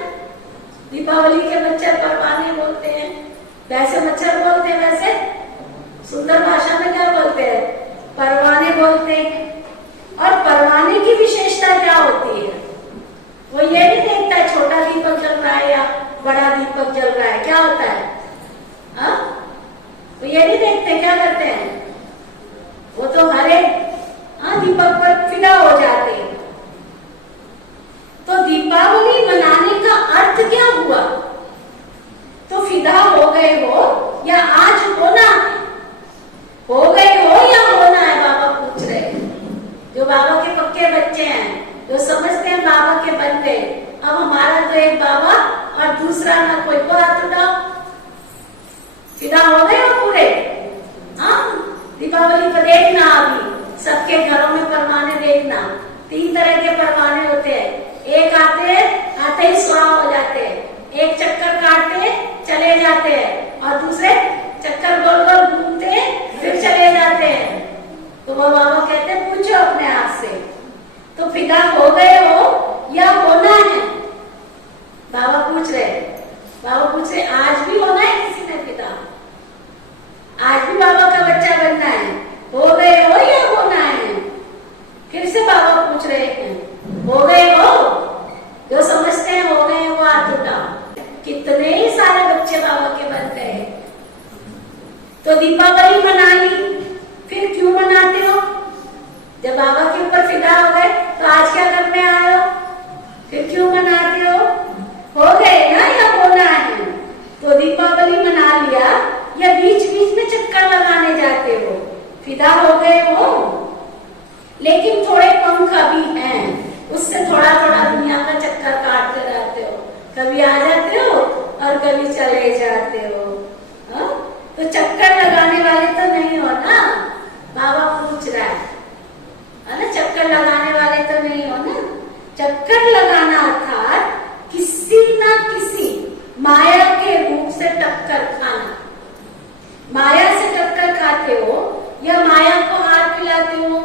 दीपावली के मच्छर परवाने बोलते हैं। वैसे मच्छर बोलते हैं, वैसे सुंदर भाषा में क्या बोलते हैं? परवाने बोलते हैं। और होती है? वो ये नहीं देखता है छोटा दीपक जल रहा है या बड़ा दीपक जल रहा है, क्या होता है? हाँ, वो ये नहीं देखते, क्या करते हैं? वो तो हर एक दीपक पर फिदा हो जाते हैं। तो दीपावली मनाने का अर्थ क्या हुआ? तो फिदा हो गए हो या आज होना है? हो गए हो या होना है, बाबा पूछ रहे हैं। जो बाबा के पक्के बच्चे हैं, जो समझते हैं बाबा के बन गए, अब हमारा तो एक बाबा और दूसरा ना कोई, को हाथ उठाओ। फिदा हो गए हो पूरे? हाँ, दीपावली पर देखना, अभी सबके घरों में परवाने देखना। 3 तरह के परवाने होते हैं। एक आते ही स्वाहा हो जाते हैं, एक चक्कर काटते चले जाते हैं, और दूसरे चक्कर गोल गोल घूमते फिर चले जाते हैं। तो वो बाबा कहते हैं पूछो अपने आप से, तो फिदा हो गए हो या होना है? बाबा पूछ रहे आज भी होना है किसी ने फिदा? आज भी बाबा का बच्चा बनना है? हो गए हो या होना है? फिर से बाबा पूछ रहे हैं, हो गए हो? जो समझते हैं हो गए वो हाथ उठाओ। कितने ही सारे बच्चे बाबा के बन गए। तो दीपावली मना ली, फिर क्यों मनाते हो? जब बाबा के ऊपर फिदा हो गए तो आज क्या करने आए हो? फिर क्यों मनाते हो? हो गए ना या होना है? तो दीपावली मना लिया या बीच बीच में चक्कर लगाने जाते हो? फिदा हो गए हो, लेकिन थोड़े पंख अभी हैं, उससे थोड़ा थोड़ा दुनिया का चक्कर काटते रहते हो। कभी आ जाते हो और कभी चले जाते हो। हा? तो चक्कर लगाने वाले तो नहीं हो ना? बाबा पूछ रहा है ना, चक्कर लगाने वाले तो नहीं हो ना? चक्कर लगाना अर्थात किसी ना किसी माया के रूप से टक्कर खाना। माया से टक्कर खाते हो या माया को हार पिलाते हो?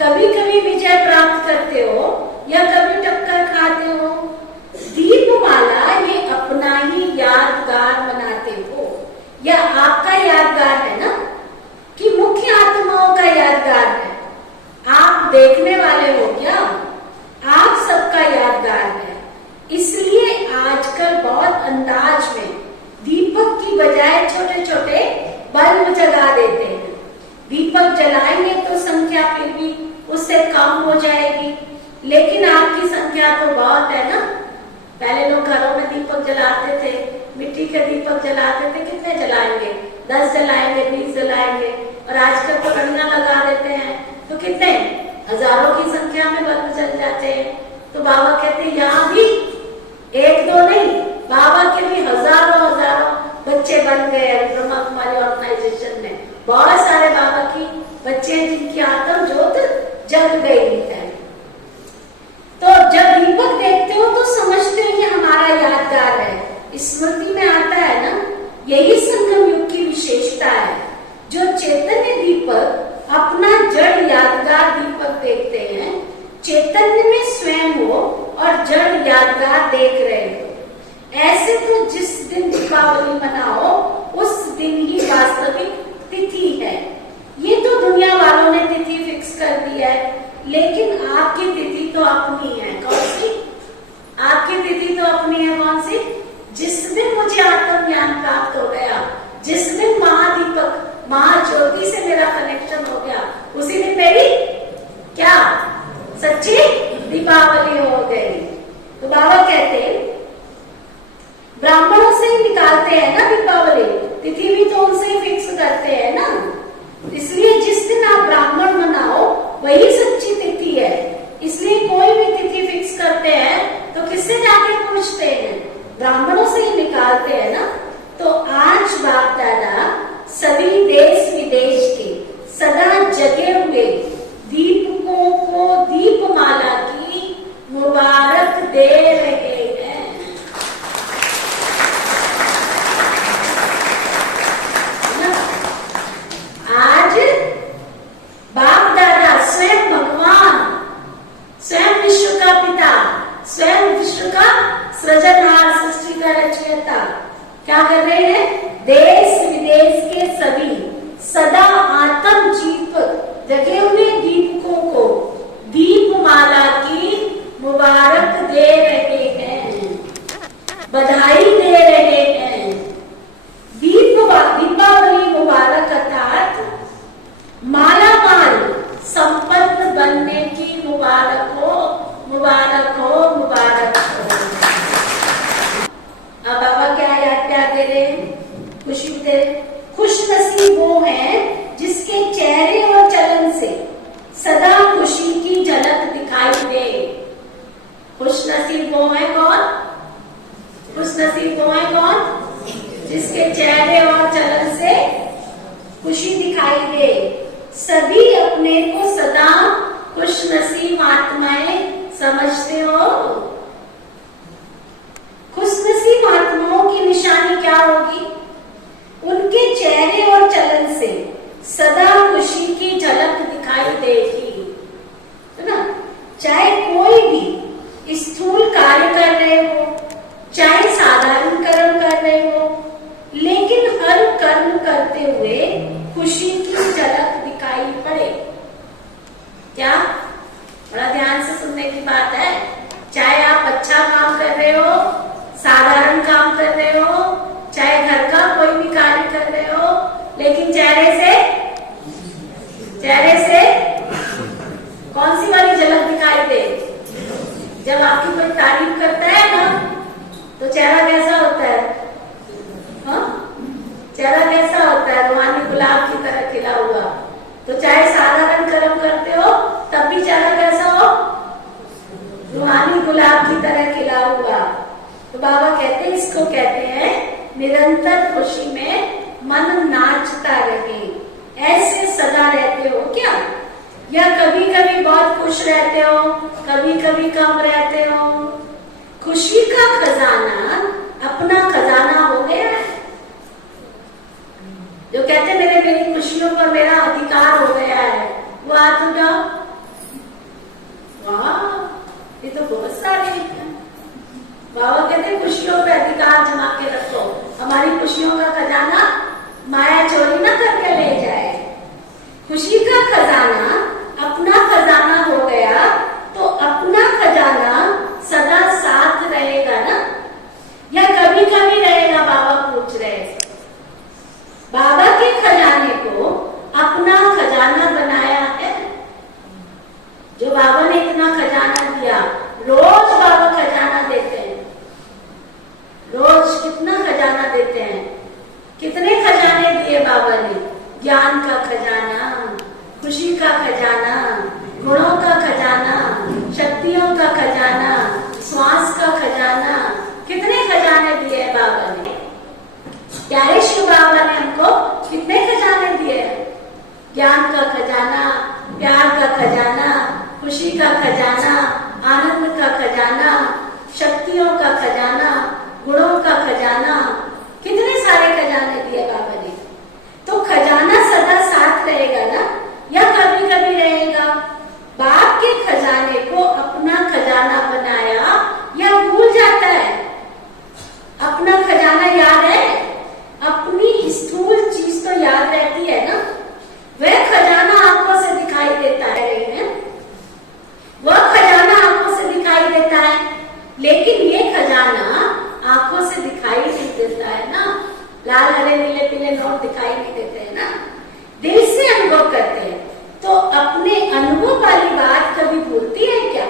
कभी कभी विजय प्राप्त करते हो या कभी टक्कर खाते हो? दीपमाला ये अपना ही यादगार बनाते हो, या आपका यादगार है ना, कि मुख्य आत्माओं का यादगार है? आप देखने वाले हो क्या? आप सबका यादगार है। इसलिए आजकल बहुत अंदाज में दीपक की बजाय छोटे छोटे बल्ब जला देते हैं। दीपक जलाएंगे तो संख्या फिर भी उससे कम हो जाएगी, लेकिन आपकी संख्या तो बहुत है ना। पहले लोग घरों में दीपक जलाते थे, मिट्टी के दीपक जलाते थे। कितने जलाएंगे? 10 जलाएंगे, 20 जलाएंगे। और आजकल तो रंगा लगा देते हैं, तो कितने हजारों की संख्या में बल्ब जल जाते हैं। तो बाबा कहते हैं यहाँ भी 1-2 नहीं, बाबा के भी हजारों बच्चे बन गए ब्रह्मा कुमारी ऑर्गेनाइजेशन में। बहुत सारे बाबा की बच्चे हैं जिनकी आत्म ज्योत जग गई है। तो जब दीपक देखते हो तो समझते हो ये हमारा यादगार है। स्मृति में आता है ना, यही संगम युग की विशेषता है। जो चैतन्य दीपक अपना जड़ यादगार दीपक देखते हैं, चैतन्य में स्वयं हो और जड़ यादगार देख रहे हो। ऐसे तो जिस दिन दीपावली मनाओ उस दिन ही वास्तविक तिथि है। ये तो दुनिया वालों ने तिथि फिक्स कर दी है, लेकिन आपकी तिथि तो अपनी है। कौन सी? आपकी तिथि तो अपनी है। कौन सी? जिस दिन मुझे आत्म ज्ञान प्राप्त हो गया, जिस दिन महादीपक महाज्योति से मेरा कनेक्शन हो गया, उसी दिन मेरी क्या सच्ची दीपावली हो गई। तो बाबा कहते हैं ब्राह्मणों से ही निकालते हैं ना दीपावली, तिथि भी तो उनसे ही फिक्स करते हैं ना। इसलिए जिस दिन आप ब्राह्मण मनाओ वही सच्ची तिथि है। इसलिए कोई भी तिथि फिक्स करते हैं तो किससे जाके पूछते हैं? ब्राह्मणों से ही निकालते हैं ना। तो आज बाप दादा सभी देश विदेश के सदा जगे हुए दीपकों को दीपमाला की मुबारक दे रहे हैं। नसीब वो है कौन? खुश नसीब वो है कौन? जिसके चेहरे और चलन से खुशी दिखाई दे। सभी अपने को सदा खुश नसीब आत्माएं समझते हो। खुशनसीब आत्माओं की निशानी क्या होगी? उनके चेहरे और चलन से सदा खुशी की झलक दिखाई देगी, है ना? चाहे कोई भी स्थूल कार्य कर रहे हो, चाहे साधारण कर्म कर रहे हो, लेकिन हर कर्म करते हुए खुशी की झलक दिखाई पड़े। क्या? बड़ा ध्यान से सुनने की बात है। चाहे आप अच्छा काम कर रहे हो, साधारण काम कर रहे हो, चाहे घर का कोई भी कार्य कर रहे हो, लेकिन चेहरे से कौन सी वाली झलक दिखाई दे? जब आपकी कोई तारीफ करता है ना, तो चेहरा कैसा होता है? हाँ, चेहरा कैसा होता है? रूहानी गुलाब की तरह खिला हुआ। तो चाहे साधारण कर्म करते हो, तब भी चेहरा कैसा हो? रूहानी गुलाब की तरह खिला हुआ। तो बाबा कहते हैं, इसको कहते हैं निरंतर खुशी में मन नाचता रहे। ऐसे सदा रहते हो क्या? या कभी कभी बहुत खुश रहते हो, कभी कभी कम रहते हो? खुशी का खजाना अपना खजाना हो गया है। जो कहते मेरी खुशियों पर मेरा अधिकार हो गया है, वो हाथ उठाओ। वाह, ये तो बहुत सारे हैं। बाबा कहते खुशियों पे अधिकार जमा के रखो। हमारी खुशियों का खजाना माया चोरी ना करके ले जाए। खुशी का खजाना अपना खजाना हो गया, तो अपना खजाना सदा साथ रहेगा ना, या कभी कभी रहेगा? बाबा पूछ रहे हैं। बाबा के खजाने को अपना खजाना बनाया है। जो बाबा ने इतना खजाना दिया, रोज बाबा खजाना देते हैं। रोज कितना खजाना देते हैं? कितने खजाने दिए बाबा ने? ज्ञान का खजाना, खुशी का खजाना, गुणों का खजाना, शक्तियों का खजाना, श्वास का खजाना। कितने खजाने दिए बाबा ने? प्यारे शिव बाबा ने हमको कितने खजाने दिए? ज्ञान का खजाना, प्यार का खजाना, खुशी का खजाना, आनंद का खजाना, शक्तियों का खजाना, गुणों का खजाना। कितने सारे खजाने दिए बाबा ने। तो खजाना सदा साथ रहेगा ना, या कभी कभी रहेगा? बाप के खजाने को अपना खजाना बनाया या भूल जाता है? अपना खजाना याद है? अपनी स्थूल चीज तो याद रहती है ना। वह खजाना आंखों से दिखाई देता है, वह खजाना आंखों से दिखाई देता है, लेकिन ये खजाना आंखों से दिखाई नहीं देता है ना। लाल हरे नीले पीले नोट दिखाई नहीं देते हैं ना, दिल से अनुभव करते हैं। तो अपने अनुभव वाली बात कभी भूलती है क्या?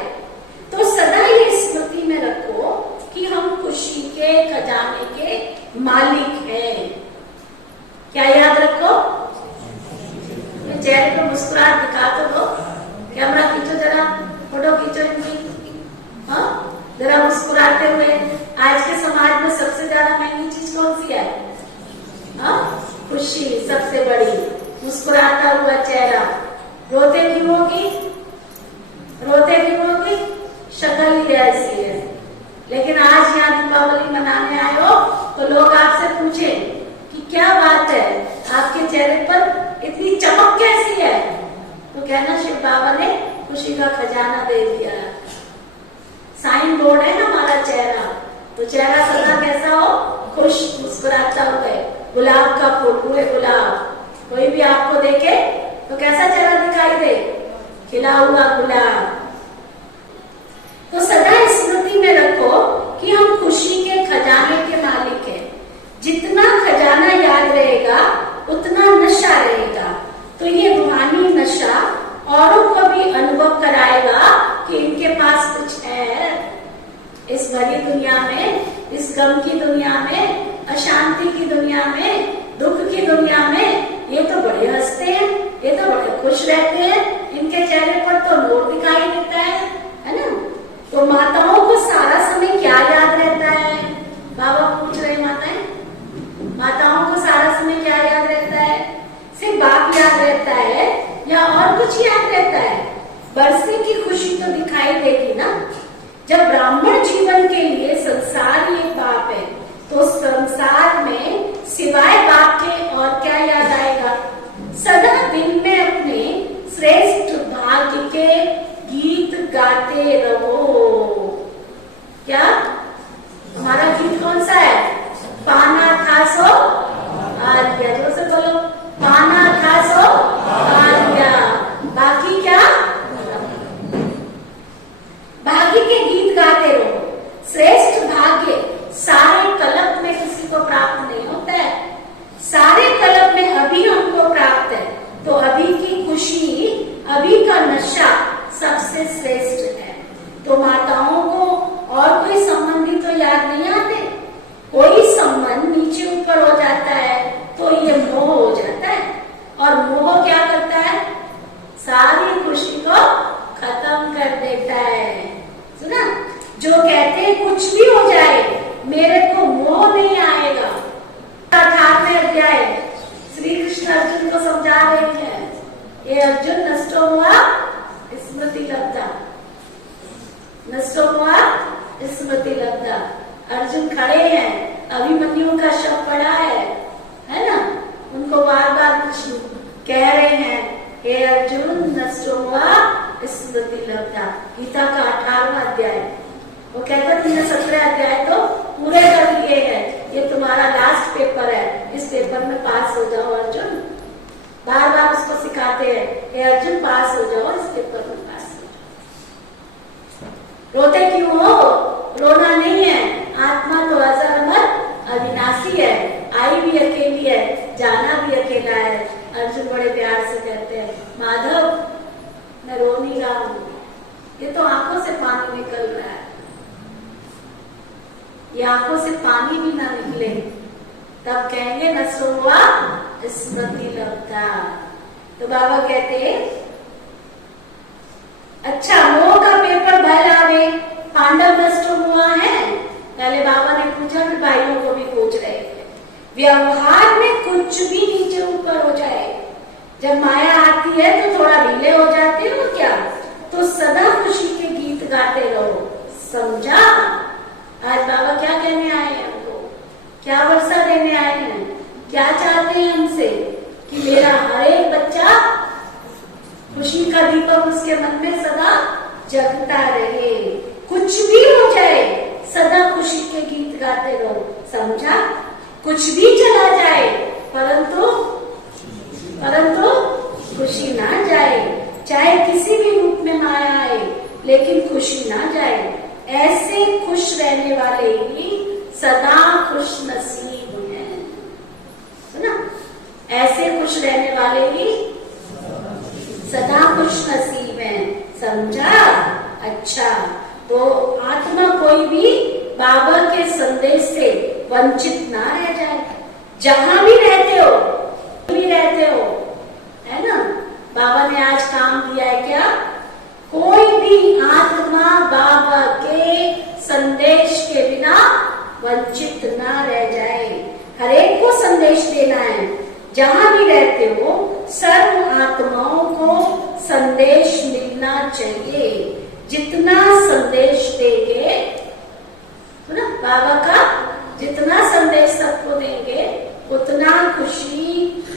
तो सदा ये स्मृति में रखो कि हम खुशी के खजाने के मालिक हैं। क्या याद रखो? चेहरे पर मुस्कुराहट दिखा तो दो। कैमरा खींचो जरा, फोटो खींचो इनकी। हाँ, जरा मुस्कुराते हुए। आज के समाज में सबसे ज्यादा महंगी चीज कौन सी है? हाँ, खुशी सबसे बड़ी। मुस्कुराता हुआ चेहरा। रोते क्यों होगी? रोते क्यों होगी? शक्ल ही ऐसी है। लेकिन आज यहाँ दीपावली मनाने आए हो, तो लोग आपसे पूछे कि क्या बात है, आपके चेहरे पर इतनी चमक कैसी है? तो कहना शिव बाबा ने खुशी का खजाना दे दिया। साइन बोर्ड है ना हमारा चेहरा, तो चेहरा सदा कैसा हो? खुश, मुस्कुराता हुआ। गुलाब का फूल, पूरे गुलाब। कोई भी आपको देखे तो कैसा चेहरा दिखाई दे? खिला हुआ गुलाब। तो सदा स्मृति में रखो कि हम खुशी के खजाने के मालिक हैं। जितना खजाना याद रहेगा, उतना नशा रहेगा। तो ये रूहानी नशा औरों को भी अनुभव कराएगा कि इनके पास कुछ है। इस भरी दुनिया में, इस गम की दुनिया में, अशांति की दुनिया में, दुख की दुनिया में, ये तो बड़े हंसते हैं, ये तो बड़े खुश रहते हैं। इनके चेहरे पर तो नूर दिखाई देता है ना। तो माताओं को सारा बरसे की खुशी तो दिखाई देगी ना। जब ब्राह्मण जीवन के लिए संसार ही एक बाप है, तो संसार में सिवाय बाप के और क्या याद आएगा? सदा दिल में अपने श्रेष्ठ भाग्य के गीत गाते रहो। क्या हमारा गीत कौन सा है? पाना था सो आज्ञा। जोर से बोलो, पाना था सो आज्ञा। बाकी क्या? भाग्य के गीत गाते रहो। श्रेष्ठ भाग्य सारे कल्प में किसी को प्राप्त नहीं होता है, सारे कल्प में अभी हमको प्राप्त है। तो अभी की खुशी, अभी का नशा सबसे श्रेष्ठ है। तो माताओं को और कोई संबंधी तो याद नहीं आते। कोई संबंध नीचे ऊपर हो जाता है तो ये मोह हो जाता है, और मोह क्या करता है? सारी खुशी को खत्म कर देता है। सुना? जो कहते हैं कुछ भी हो जाए मेरे को मोह नहीं आएगा। 18वें अध्याय श्री कृष्ण अर्जुन को समझा रहे हैं, ये अर्जुन नष्टो हुआ स्मृति लब्धा, नष्टो हुआ स्मृति लब्धा। अर्जुन खड़े हैं, अभिमन्यु का शव पड़ा है ना? उनको बार बार कृष्ण कह रहे हैं, हे अर्जुन नष्टो हुआ स्मृति लब्धा। गीता का 18वां अध्याय। वो कहता तुमने 17 अध्याय तो पूरे कर लिए हैं, ये तुम्हारा लास्ट पेपर है, इस पेपर में पास हो जाओ अर्जुन। बार बार उसको सिखाते हैं, हे अर्जुन पास हो जाओ, इस पेपर में पास हो जाओ। रोते क्यों हो? रोना नहीं है, आत्मा तो अजर अमर अविनाशी है, आई भी अकेली है, जाना भी अकेला है। अर्जुन बड़े प्यार से कहते हैं, माधव मैं रो नहीं रहा हूं, ये तो आंखों से पानी निकल रहा है, ये आंखों से पानी भी ना निकले तब कहेंगे नष्ट हुआ स्मृति लब्धा। तो बाबा कहते अच्छा मोह का पेपर भल आवे, पांडव नष्ट हुआ है। पहले बाबा ने पूछा, फिर भाइयों को भी पूछ रहे थे। व्यवहार में कुछ भी नीचे ऊपर हो जाए, जब माया आती है तो थोड़ा ढीले हो जाते हो क्या? तो सदा खुशी के गीत गाते रहो। समझा? आज बाबा क्या कहने आए हैं हमको? क्या वर्षा देने आए हैं? क्या चाहते हैं हमसे? कि मेरा हर एक बच्चा खुशी का दीपक उसके मन में सदा जगता रहे। कुछ भी हो जाए सदा खुशी के गीत गाते रहो। समझा? कुछ भी चला जाए परंतु खुशी ना जाए। चाहे किसी भी रूप में माया आए लेकिन खुशी ना जाए। ऐसे खुश रहने वाले ही सदा खुश नसीब हैं। सुना? ऐसे खुश रहने वाले ही सदा खुश नसीब हैं। समझा? अच्छा, तो आत्मा कोई भी बाबा के संदेश से वंचित ना रह जाए। जहां भी रहते हो, है ना? बाबा ने आज काम दिया है क्या? कोई भी आत्मा बाबा के संदेश के बिना वंचित ना रह जाए। हर एक को संदेश देना है। जहां भी रहते हो सर्व आत्माओं को संदेश मिलना चाहिए। जितना संदेश देंगे, तो ना बाबा का जितना संदेश सबको देंगे उतना खुशी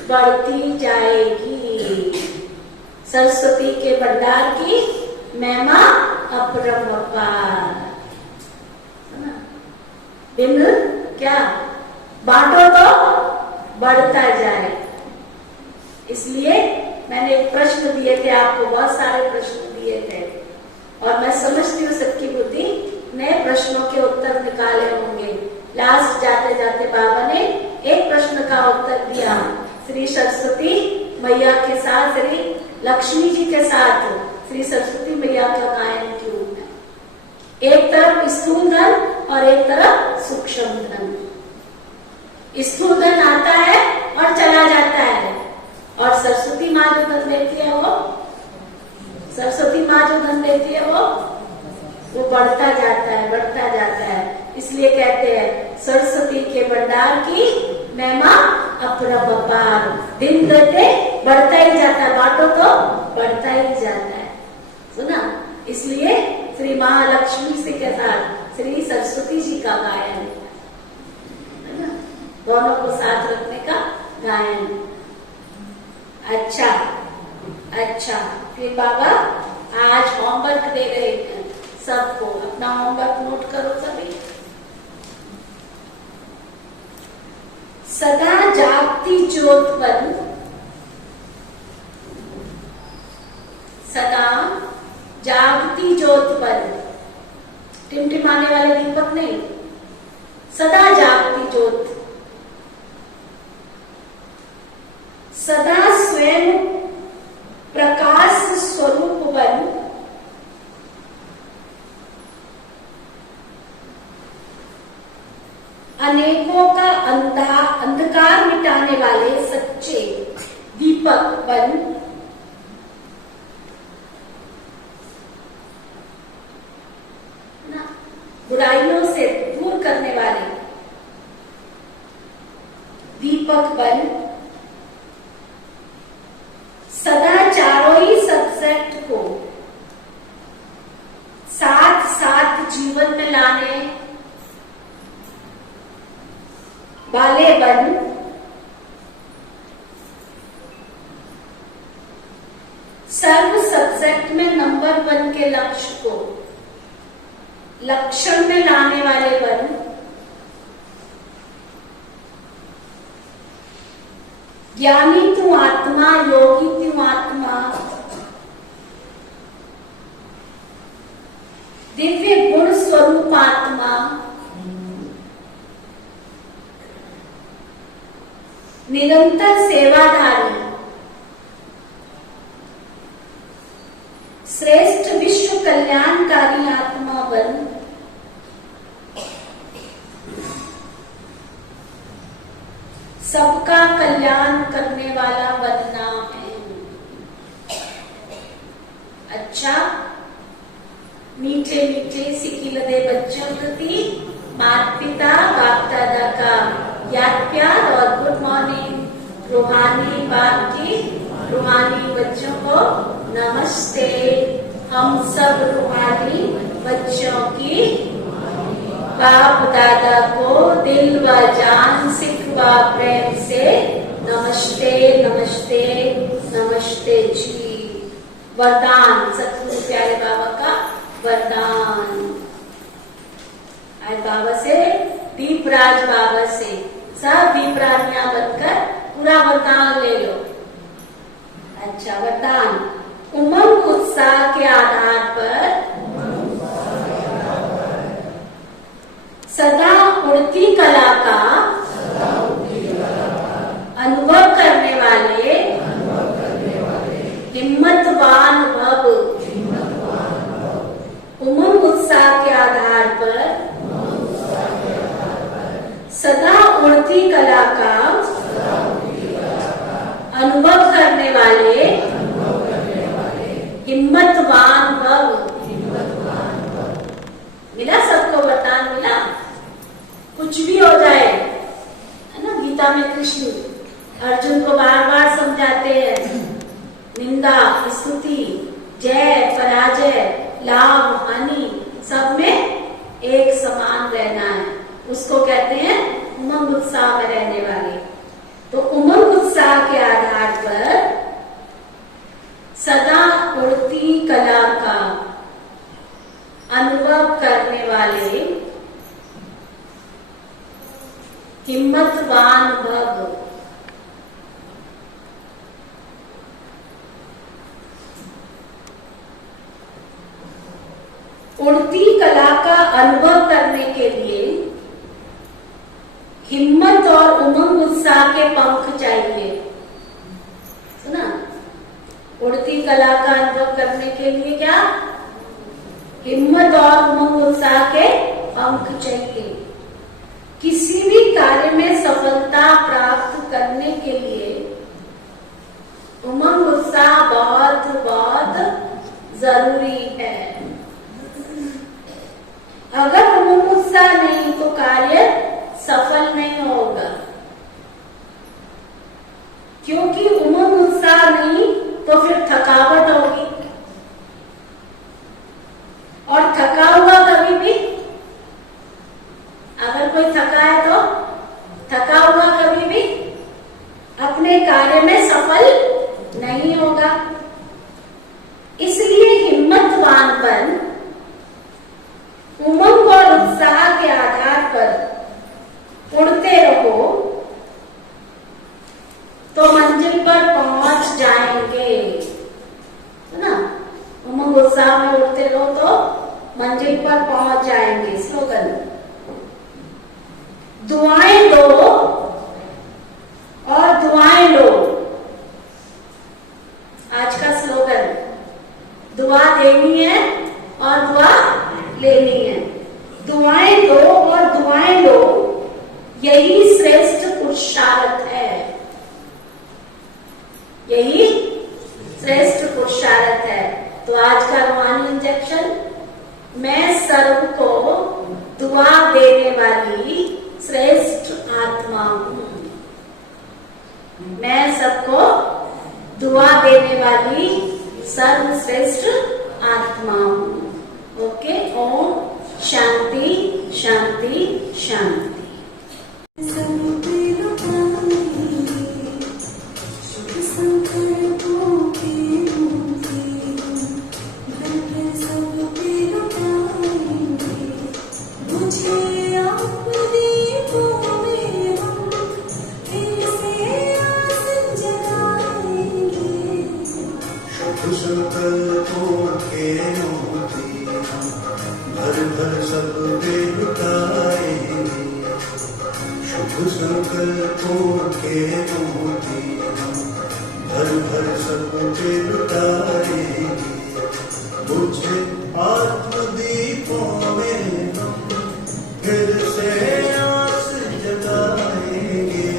बढ़ती जाएगी। सरस्वती के भंडार की महिमा अपरंपार। भिन्न क्या? बांटो तो बढ़ता जाए। इसलिए मैंने एक प्रश्न दिए थे आपको, बहुत सारे प्रश्न दिए थे, और मैं समझती हूँ सबकी बुद्धि ने प्रश्नों के उत्तर निकाले होंगे। लास्ट जाते जाते बाबा ने एक प्रश्न का उत्तर दिया। श्री सरस्वती मैया के साथ, श्री लक्ष्मी जी के साथ श्री सरस्वती मैया का गायन क्यों है? एक तरफ स्थूल धन और एक तरफ सूक्ष्म धन। स्थूल धन आता है और चला जाता है, और सरस्वती माँ जो धन देती है वो बढ़ता जाता है, बढ़ता जाता है। इसलिए कहते हैं सरस्वती के भंडार की महिमा अपरंपार। दिन देते बढ़ता ही जाता है, बांटो तो बढ़ता ही जाता है। सुना? इसलिए श्री महालक्ष्मी से के साथ श्री सरस्वती जी का गायन है ना, दोनों को साथ रखने का गायन। अच्छा अच्छा, फिर बाबा आज होमवर्क दे रहे हैं सबको, अपना होमवर्क नोट करो सभी। सदा जागती ज्योत बन, सदा जागती ज्योत बन, टिमटिमाने वाले दीपक नहीं, सदा जागती ज्योत, सदा स्वयं प्रकाश स्वरूप बन, अनेकों का अंधकार मिटाने वाले सच्चे दीपक बन, ना, बुराइयों से दूर करने वाले दीपक बन, सदा चारों ही सब्जेक्ट को साथ साथ जीवन में लाने वाले बन, सर्व सब्जेक्ट में नंबर 1 के लक्ष्य को लक्षण में लाने वाले बन, ज्ञानी तू आत्मा, योगी तू आत्मा, दिव्य गुण स्वरूप आत्मा, निरंतर सेवाधारी, श्रेष्ठ विश्व कल्याणकारी आत्मा बन, सबका कल्याण करने वाला बनना है। अच्छा, मीठे मीठे सिकिलदे बच्चों प्रति माता पिता बाप दादा का याद प्यार और गुड मॉर्निंग। रूहानी बाप की रूहानी बच्चों को नमस्ते। हम सब रूहानी बच्चों की बाप दादा को दिल व जान सिख व प्रेम से नमस्ते नमस्ते नमस्ते जी। वरदान सतगुरु प्यारे बाबा का वरदान। आज बाबा से दीपराज बाबा से सब दीपरानियां बनकर पूरा वरदान ले लो। अच्छा, वरदान उमंग उत्साह के आधार पर सदा उड़ती कला का अनुभव करने वाले हिम्मतवान भव। उमंग उत्साह के आधार पर सदा उड़ती कला का अनुभव करने वाले हिम्मतवान भव। मिला सबको वरदान मिला। कुछ भी हो जाए, है ना, गीता में कृष्ण अर्जुन को बार बार समझाते हैं, निंदा स्तुति जय पराजय लाभ हानि सब में एक समान रहना है। उसको कहते हैं उमंग उत्साह में रहने वाले। तो उमंग उत्साह के आधार पर सदा उड़ती कला का अनुभव करने वाले हिम्मतवान भव। उड़ती कला का अनुभव करने के लिए हिम्मत और उमंग उत्साह के पंख चाहिए। सुना? उड़ती कला का अनुभव करने के लिए क्या? हिम्मत और उमंग उत्साह के पंख चाहिए। किसी भी कार्य में सफलता प्राप्त करने के लिए उमंग उत्साह बहुत बहुत जरूरी है। अगर उमंग उत्साह नहीं तो कार्य सफल नहीं होगा, क्योंकि उमंग उत्साह नहीं तो फिर थकावट होगी, अपने कार्य में सफल नहीं होगा। इसलिए हिम्मतवान बन, उमंग और उत्साह के आधार पर उड़ते रहो तो मंजिल पर पहुंच जाएंगे, है ना। उमंग उत्साह में उड़ते रहो तो मंजिल पर पहुंच जाएंगे। स्लोगन, दुआएं दो और दुआएं लो। आज का स्लोगन, दुआ देनी है और दुआ लेनी है। दुआएं दो और दुआएं लो, यही श्रेष्ठ पुरुषार्थ है। यही श्रेष्ठ पुरुषार्थ है। तो आज का रूहानी इंजेक्शन, मैं सर्व को दुआ देने वाली श्रेष्ठ आत्मा हूं। मैं सबको दुआ देने वाली सर्वश्रेष्ठ आत्मा हूं। ओके, ओम शांति शांति शांति। संकल्पों के मोती हम भर भर सब पे लुटाएंगे। शुभ संकल्पों के मोती हम भर भर सब पे लुटाएंगे। मुझे आत्मदीपों में हम फिर से आस जगाएंगे।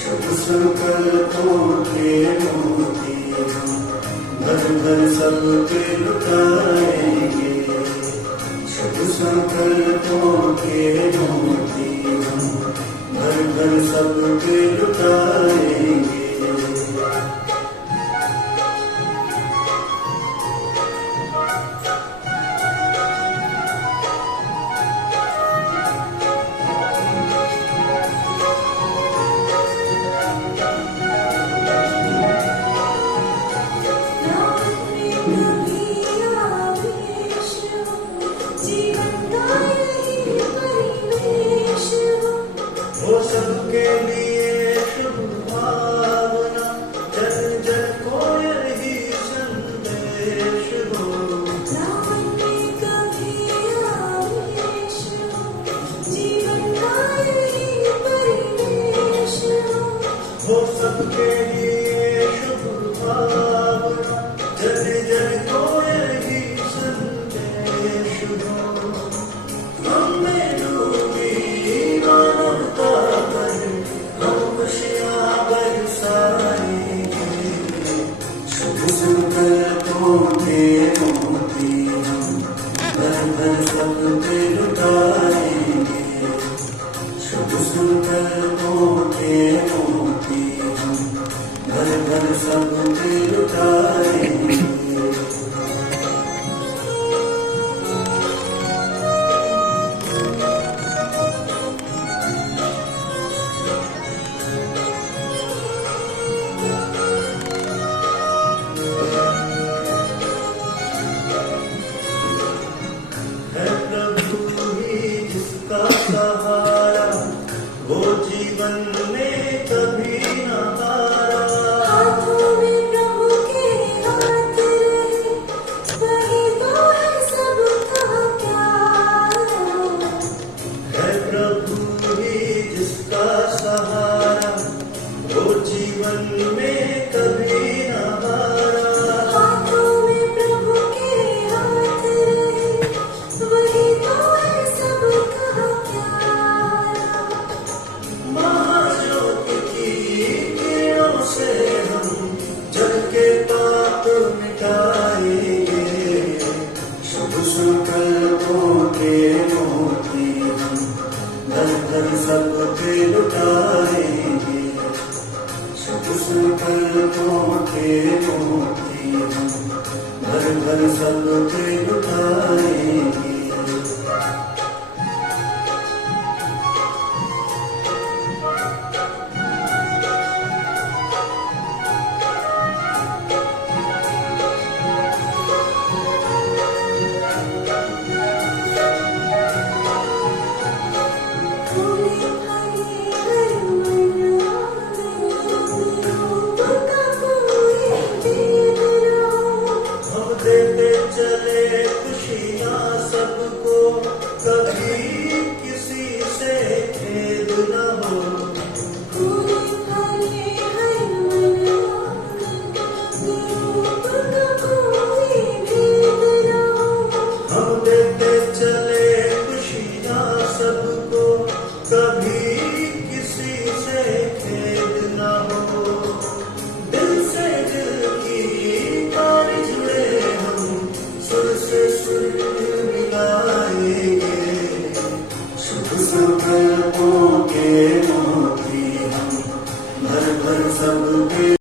शुभ संकल्पों के मोती हम भर भर सब पे लुटाएंगे। शुभ संकल्पों के मोती हम भर भर सब पे लुटाएंगे। वो सबके लिए शुभ भावना, जन जन को यही संदेश हो। वो सबके लिए शुभ भावना, जन जन को यही संदेश हो। हमें डूबी मानवता पर हम खुशियाँ बरसाएंगे। शुभ संकल्पों के मोती हम भर भर सब पे लुटाएंगे। शुभ संकल्पों के मोती हम भर भर सब पे लुटाएंगे। है प्रभु ही जिसका सहारा, वो जीवन में कभी न हारा। हाथों में प्रभु के हाथ रहे, वही तो है सबका प्यारा। है प्रभु ही जिसका सहारा, वो जीवन में कभी न हारा। हाथों में प्रभु के हाथ रहे, वही तो है सबका प्यारा। महाज्योति की किरणों से हम जग के पाप मिटाएंगे। शुभ संकल्पों के मोती हम भर भर सब पे लुटाएंगे। शुभ संकल्पों के मोती हम भर भर सब पे लुटाएंगे।